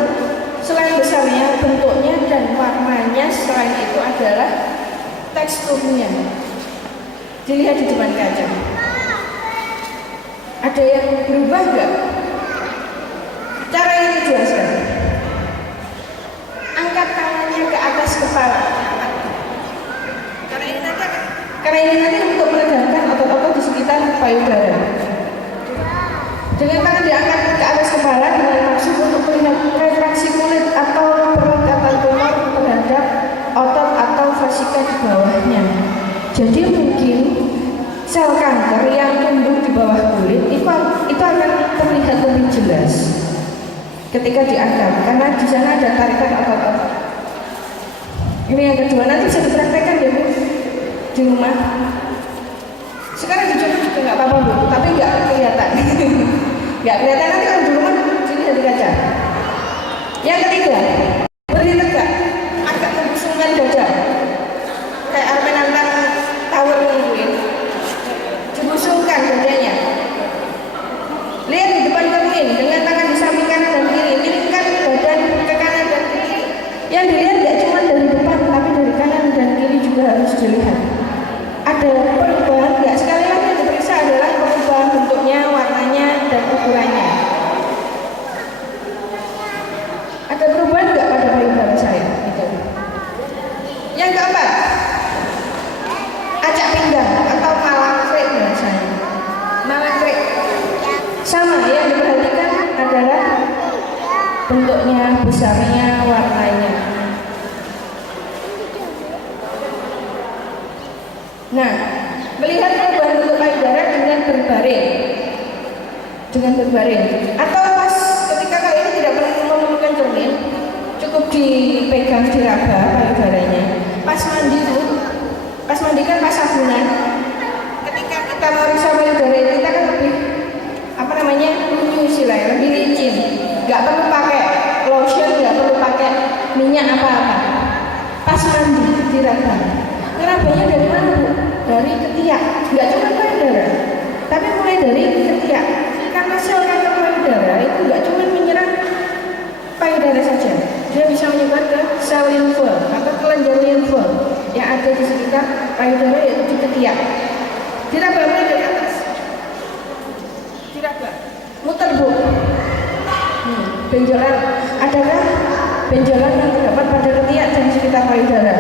Selain besarnya, bentuknya dan warnanya, selain itu adalah teksturnya. Dilihat di depan kaca. Ada yang berubah nggak? Cara yang dijelaskan. Angkat tangannya ke atas kepala. Karena ini nanti untuk meregangkan otot-otot di sekitar payudara. Dengan tangan diangkat ke atas kepala dengan maksud untuk melihat retraksi kulit atau perekatan tumor terhadap otot atau fasika di bawahnya. Jadi mungkin sel kanker yang tumbuh di bawah kulit itu akan terlihat lebih jelas ketika diangkat karena di sana ada tarikan otot-otot. Ini yang kedua, nanti bisa dipraktekkan ya Bu di rumah. Sekarang dicoba juga nggak apa-apa Bu, tapi nggak kelihatan. Nggak kelihatan nanti kalau di rumah sini dari kaca. Yang ketiga, berdiri tegak, agak membusungkan dada, kayak Armen Antar Tower nungguin. Dibusungkan dadanya. Lihat di depan cermin dengan tangan di samping kanan dan kiri, miringkan badan ke kanan dan kiri. Yang dilihat tidak cuma dari depan, tapi dari kanan dan kiri juga harus dilihat. Ada perubahan nggak? Sekali lagi yang diperiksa adalah perubahan bentuknya, warnanya, dan ukurannya. Ada perubahan nggak pada payudara saya? Gitu. Yang keempat, acak pinggang atau malangkrik biasanya. Malangkrik sama, yang diperhatikan adalah bentuknya, besarnya, warnanya. Nah, melihat perubahan bentuk payudara dengan berbaring, atau pas ketika kali ini tidak perlu memerlukan cermin, cukup dipegang diraba payudaranya. Pas mandi itu, pas mandi kan pas sabunan. Ketika kita meriksa payudara kita kan lebih lunyur istilahnya, lebih licin. Nggak perlu pakai lotion, nggak perlu pakai minyak apa-apa. Pas mandi diraba. Ngerabanya dari mana Bu? Dari ketiak. Nggak cuma payudara, tapi mulai dari ketiak. Karena sel kanker payudara itu nggak cuma menyerang payudara saja, dia bisa menyebar ke sel limfe atau kelenjar limfe yang ada di sekitar payudara, yaitu di ketiak. Diraba mulai dari atas. Diraba, muter Bu. Benjolan, adakah benjolan yang terdapat pada ketiak dan sekitar payudara?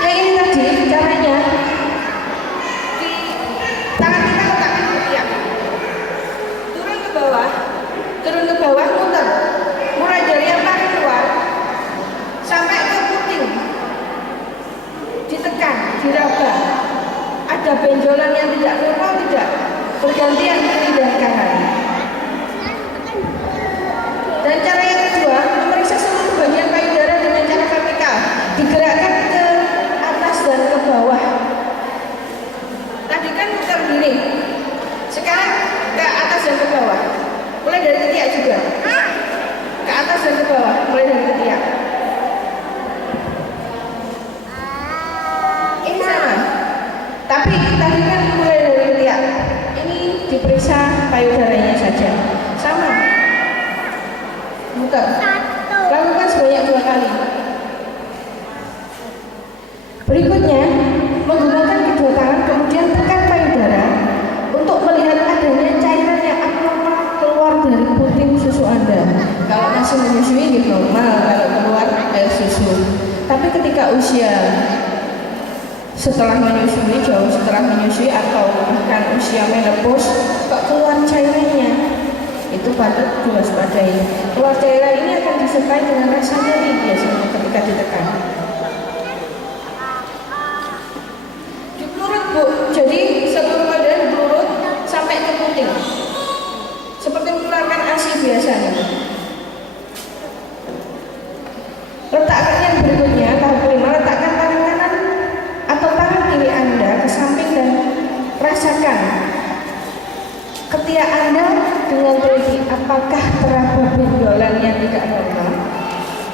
Yang ini tadi caranya, di tangan kita letakkan di ketiak, turun ke bawah, muter, mulai dari yang paling luar sampai ke puting, ditekan, diraba. Ada benjolan yang tidak normal, tidak bergantian kiri dan kanan. Dan Kalau masih menyusui ya normal kalau keluar air susu. Tapi ketika usia setelah menyusui, jauh setelah menyusui atau bahkan usia menopause kok keluar cairannya, itu patut diwaspadai. Keluar cairan ini akan disertai dengan rasa nyeri biasanya ketika ditekan. Di pelurut Bu, jadi seluruh badan pelurut sampai ke puting, seperti mengeluarkan ASI biasanya. Letakkan yang berikutnya, tahap kelima, letakkan tangan kanan atau tangan kiri Anda ke samping dan rasakan ketiak Anda dengan teliti apakah teraba benjolan yang tidak normal.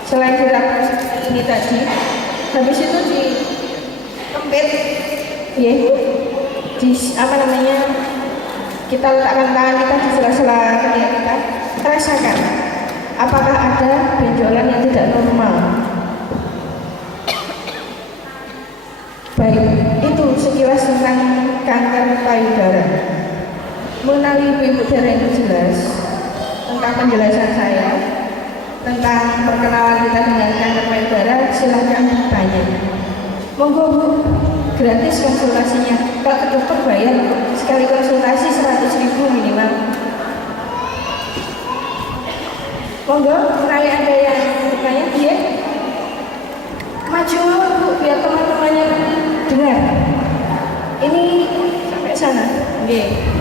Selain dilakukan seperti ini tadi, habis itu dikempit, ya, di apa namanya, kita letakkan tangan kita di sela-sela ketiak kita, rasakan apakah ada benjolan yang tidak normal. Baik, itu sekilas tentang kanker payudara. Mengenali ibu darah itu jelas tentang penjelasan saya tentang perkenalan kita dengan kanker payudara. Silahkan tanya. Monggo Bu, gratis konsultasinya. Kalau ke dokter bayar, sekali konsultasi 100.000 minimal. Monggo, kenali ada yang bertanya, dia maju Bu, biar teman-temannya dengar. Ini sampai sana, nggih.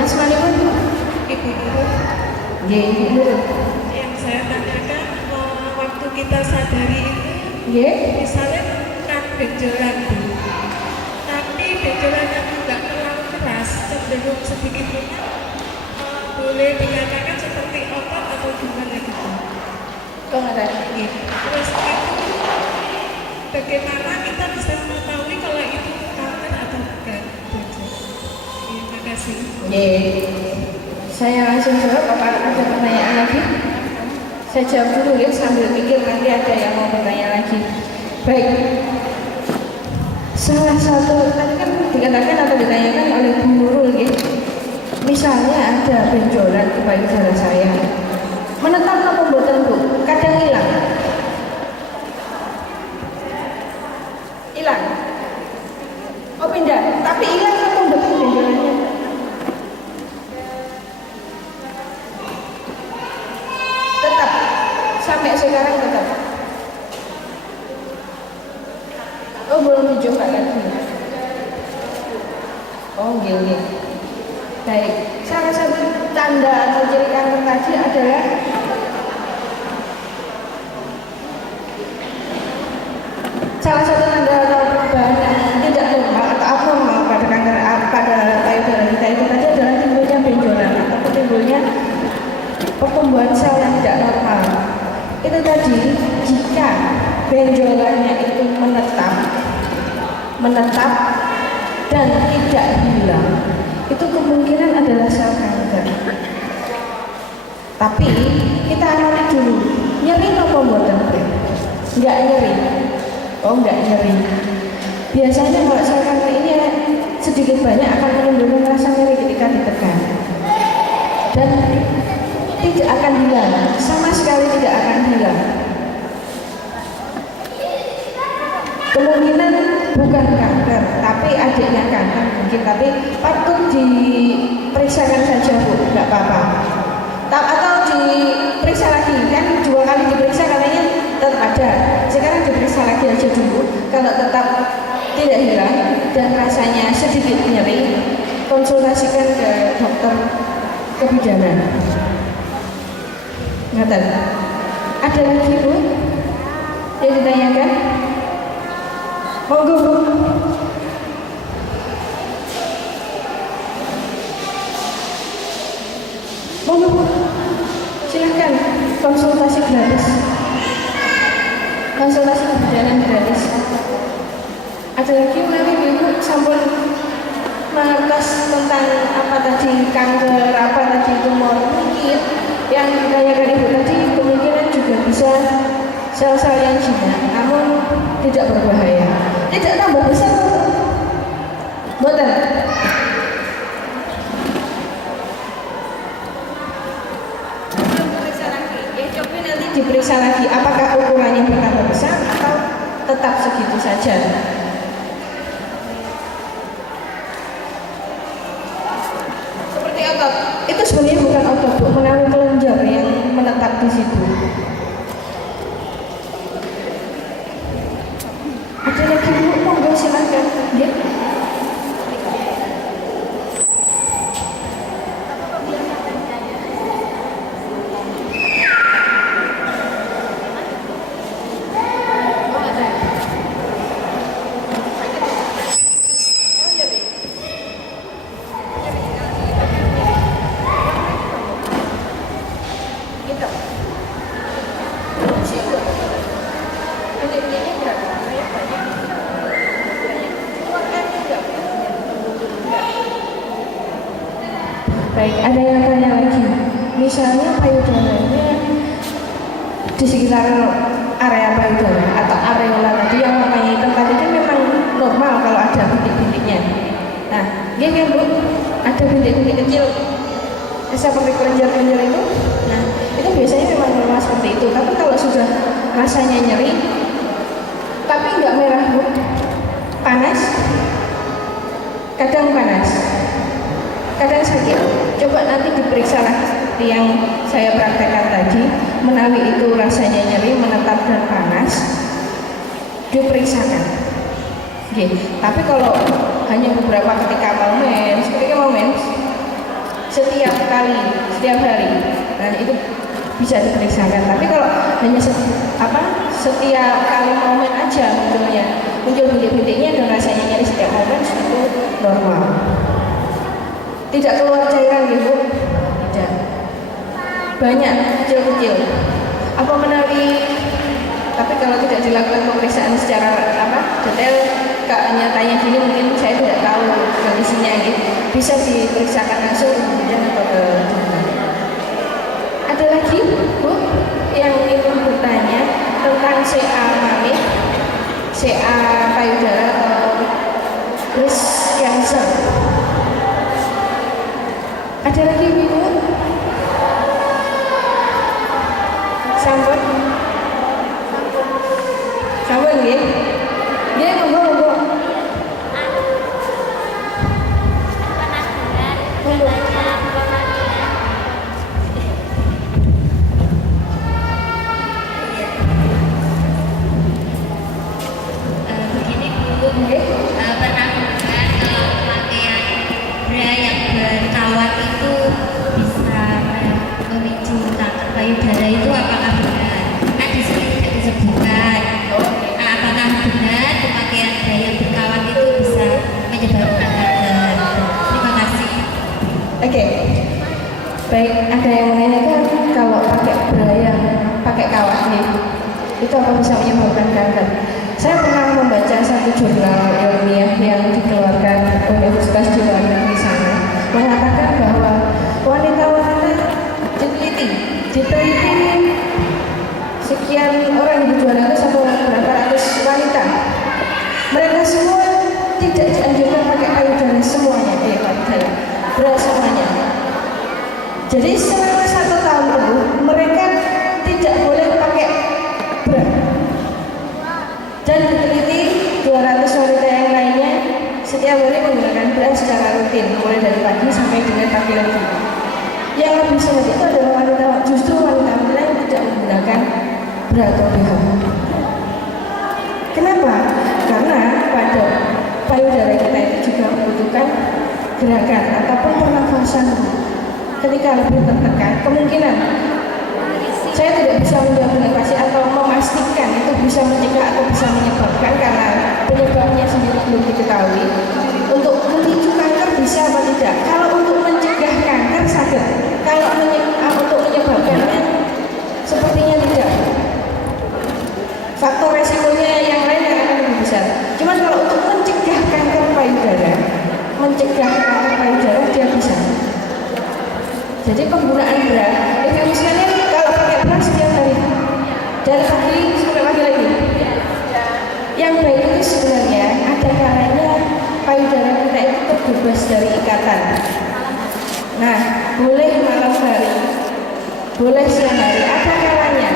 Asmanipun Bu? Ibu Nurul. Nggih, Ibu Nurul. Yang saya tanyakan, waktu kita sadari itu, Nggih. misalnya menemukan benjolan Bu, tapi benjolannya nggak terlalu keras, cenderung sedikit lunak, boleh dikatakan seperti otot atau gimana gitu? Kok nggak ada? Terus itu bagaimana kita bisa mengetahui kalau itu kanker atau bukan? Terima kasih. Saya langsung jawab. Apa ada pertanyaan lagi? Saya jawab dulu ya sambil pikir, nanti ada yang mau bertanya lagi. Baik. Salah satu tadi kan dikatakan atau ditanyakan oleh Bu Nurul ya. Misalnya ada benjolan di payudara saya, menetap apa mboten Bu? Kadang hilang. Hilang. Oh pindah, tapi hilang atau mboten benjolannya? Tetap. Sampai sekarang tetap. Oh belum dicoba lagi. Oh gini. Baik, salah satu tanda atau ciri kanker tadi adalah salah satu tanda atau perubahan yang tidak normal atau abnormal pada kanker pada payudara kita itu tadi adalah timbulnya benjolan atau timbulnya pertumbuhan sel yang tidak normal. Itu tadi jika benjolannya itu menetap dan tidak hilang, itu kemungkinan adalah sel kanker. Tapi kita amati dulu, nyeri apa mboten? Enggak nyeri. Oh enggak nyeri. Biasanya kalau sel kanker ini sedikit banyak akan menimbulkan rasa nyeri ketika ditekan. Dan tidak akan hilang, sama sekali tidak akan hilang. Kemungkinan bukan kanker, tapi adiknya kanker mungkin, tapi patut diperiksakan saja Bu, nggak apa-apa. Atau diperiksa lagi, kan 2 kali diperiksa katanya tetap ada. Sekarang diperiksa lagi aja dulu. Kalau tetap tidak hilang dan rasanya sedikit nyeri, konsultasikan ke dokter kebidanan. Ngaten. Ada lagi Bu yang ditanyakan? Monggo Bu. Monggo Bu. Silakan konsultasi gratis. Konsultasi kebidanan gratis. Ada lagi nanti Ibu sampun mengatas tentang apa tadi kanker, apa tadi tumor, mungkin yang ditanyakan Ibu tadi kemungkinan juga bisa sel-sel yang jinak, namun tidak berbahaya. Tidak tambah besar, betul? diperiksa lagi apakah ukurannya bertambah besar atau tetap segitu saja. Seperti otot, itu sebenarnya bukan otot Bu, menawi kelenjar yang menetap di situ. Ada lagi Bu, monggo silakan. Ya. Baik, ada yang tanya lagi. Misalnya payudaranya di sekitar area payudara atau areola tadi yang warnanya hitam tadi kan memang normal kalau ada bintik-bintiknya. Nah, dia kan Bu, ada bintik-bintik kecil seperti kelenjar-kelenjar itu. Nah, itu biasanya memang normal seperti itu. Tapi kalau sudah rasanya nyeri, tapi nggak merah Bu, panas, kadang panas, kadang sakit. Coba nanti diperiksa lah seperti yang saya praktekkan tadi, menawi itu rasanya nyeri, menetap dan panas, diperiksakan. Oke. Tapi kalau hanya beberapa ketika mau mens, setiap hari, nah itu bisa diperiksakan. Tapi kalau hanya setiap kali mau mens aja muncul bintik-bintiknya dan rasanya nyeri setiap mau mens, itu normal. Tidak keluar cairan ya Bu? Tidak. Banyak, kecil-kecil. Apa menawi? Tapi kalau tidak dilakukan pemeriksaan secara detail, Kak hanya tanya gini mungkin saya tidak tahu kondisinya gitu. Bisa diperiksakan langsung kemudian atau ke dokter. Ada lagi Bu yang ingin bertanya tentang CA mamit, CA payudara atau breast cancer? Ada lagi Bu? Sampun nggih. Nggih, monggo. Begini Bu, pernah mendengar kalau pemakaian bra yang berkawat itu bisa memicu kanker payudara, itu apakah benar? Kan di sini tidak disebutkan. Apakah benar pemakaian bra yang berkawat itu bisa menyebabkan kanker? Terima kasih. Oke. Baik, ada yang menanyakan kalau pakai bra yang pakai kawat itu apa bisa menyebabkan kanker? Saya pernah membaca satu jurnal ilmiah yang dikeluarkan Universitas di luar negeri sana, mengatakan bahwa wanita-wanita diteliti sekian orang, 200 atau berapa ratus wanita, mereka semua tidak dianjurkan pakai payudara semuanya, bra semuanya. Jadi selama 1 tahun penuh mereka tidak boleh pakai bra. Dan diteliti 200 wanita yang lainnya setiap hari menggunakan bra secara rutin, mulai dari pagi sampai dengan pagi lagi. Yang lebih sulit itu adalah justru wanita-wanita yang tidak menggunakan bra atau BH. Kenapa? Karena pada payudara kita itu juga membutuhkan gerakan ataupun pernafasan. Ketika lebih tertekan, kemungkinan saya tidak bisa menjawab dengan pasti atau memastikan itu bisa mencegah atau bisa menyebabkan, karena penyebabnya sendiri belum diketahui. Untuk memicu kanker bisa atau tidak? Kalau untuk mencegah kanker sakit, kalau untuk menyebabkannya sepertinya tidak. Faktor resikonya yang lain yang akan lebih besar. Cuma kalau untuk mencegah kanker payudara, dia bisa. Jadi penggunaan bra, definisinya kalau pakai bra setiap hari, dari pagi sampai pagi lagi. Yang baik itu sebenarnya ada kalanya payudara kita itu terbebas dari ikatan. Nah, boleh malam hari, boleh siang hari, ada kalanya.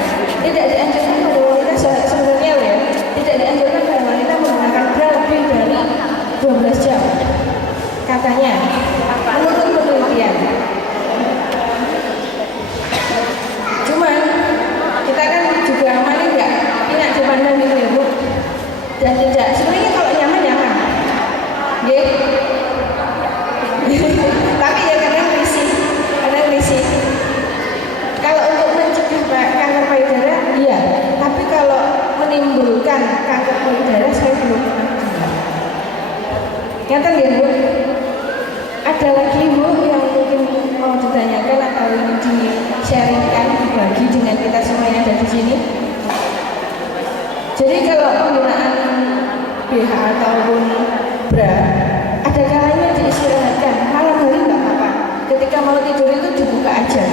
kalau penggunaan BH ataupun bra ada kalanya diistirahatkan, malam hari nggak apa-apa. Ketika mau tidur itu dibuka aja.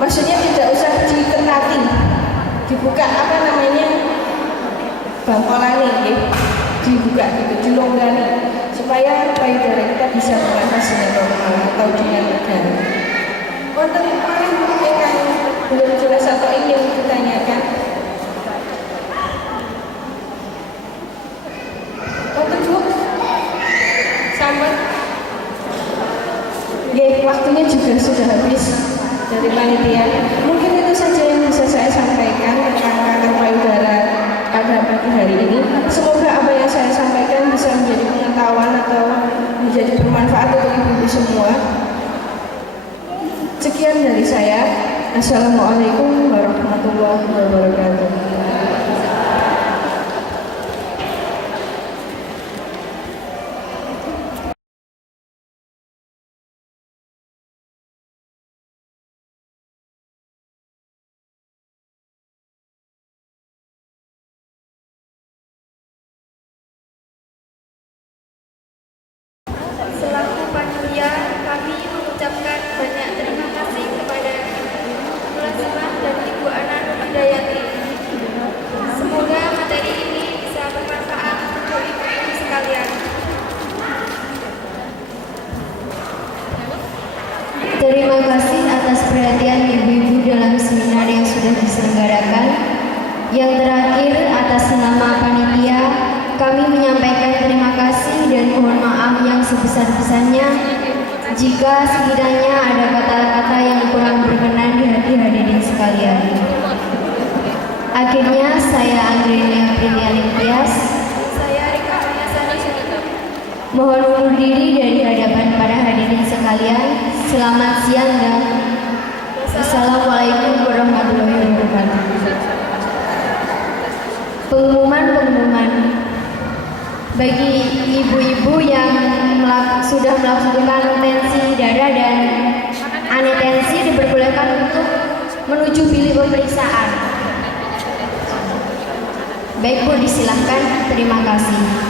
Maksudnya tidak usah diketati, dibuka apa namanya bangkolane, dibuka gitu, dilonggani supaya payudara kita bisa bernafas dengan normal atau dengan lega. Wonten paling yang belum jelas atau ingin ditanyakan? Wonten Bu? Sampai? Waktunya juga sudah habis dari panitia. Mungkin itu saja yang bisa saya sampaikan tentang kanker payudara pada pagi hari ini. Semoga apa yang saya sampaikan bisa menjadi pengetahuan atau menjadi bermanfaat untuk ibu-ibu semua. Sekian dari saya. Assalamualaikum warahmatullahi wabarakatuh. Selaku panitia, kami mengucapkan banyak terima kasih kepada Mulazimah dan Ibu Ana Nur Hidayati. Semoga materi ini bisa bermanfaat untuk ibu-ibu sekalian. Terima kasih atas perhatian ibu-ibu dalam seminar yang sudah diselenggarakan. Yang terakhir, atas nama panitia, kami menyampaikan terima kasih dan mohon maaf yang sebesar-besarnya jika sekiranya ada kata-kata yang kurang berkenan di hati hadirin sekalian. Akhirnya, saya Anggrinia Priliani Tias, Saya Rika Aryasari Sudika. mohon undur diri dari hadapan para hadirin sekalian. Selamat siang dan Assalamualaikum warahmatullahi wabarakatuh. Pengumuman bagi ibu-ibu yang sudah melakukan tensi darah dan anetensi diperbolehkan untuk menuju bilik pemeriksaan. Baik Bu, disilahkan. Terima kasih.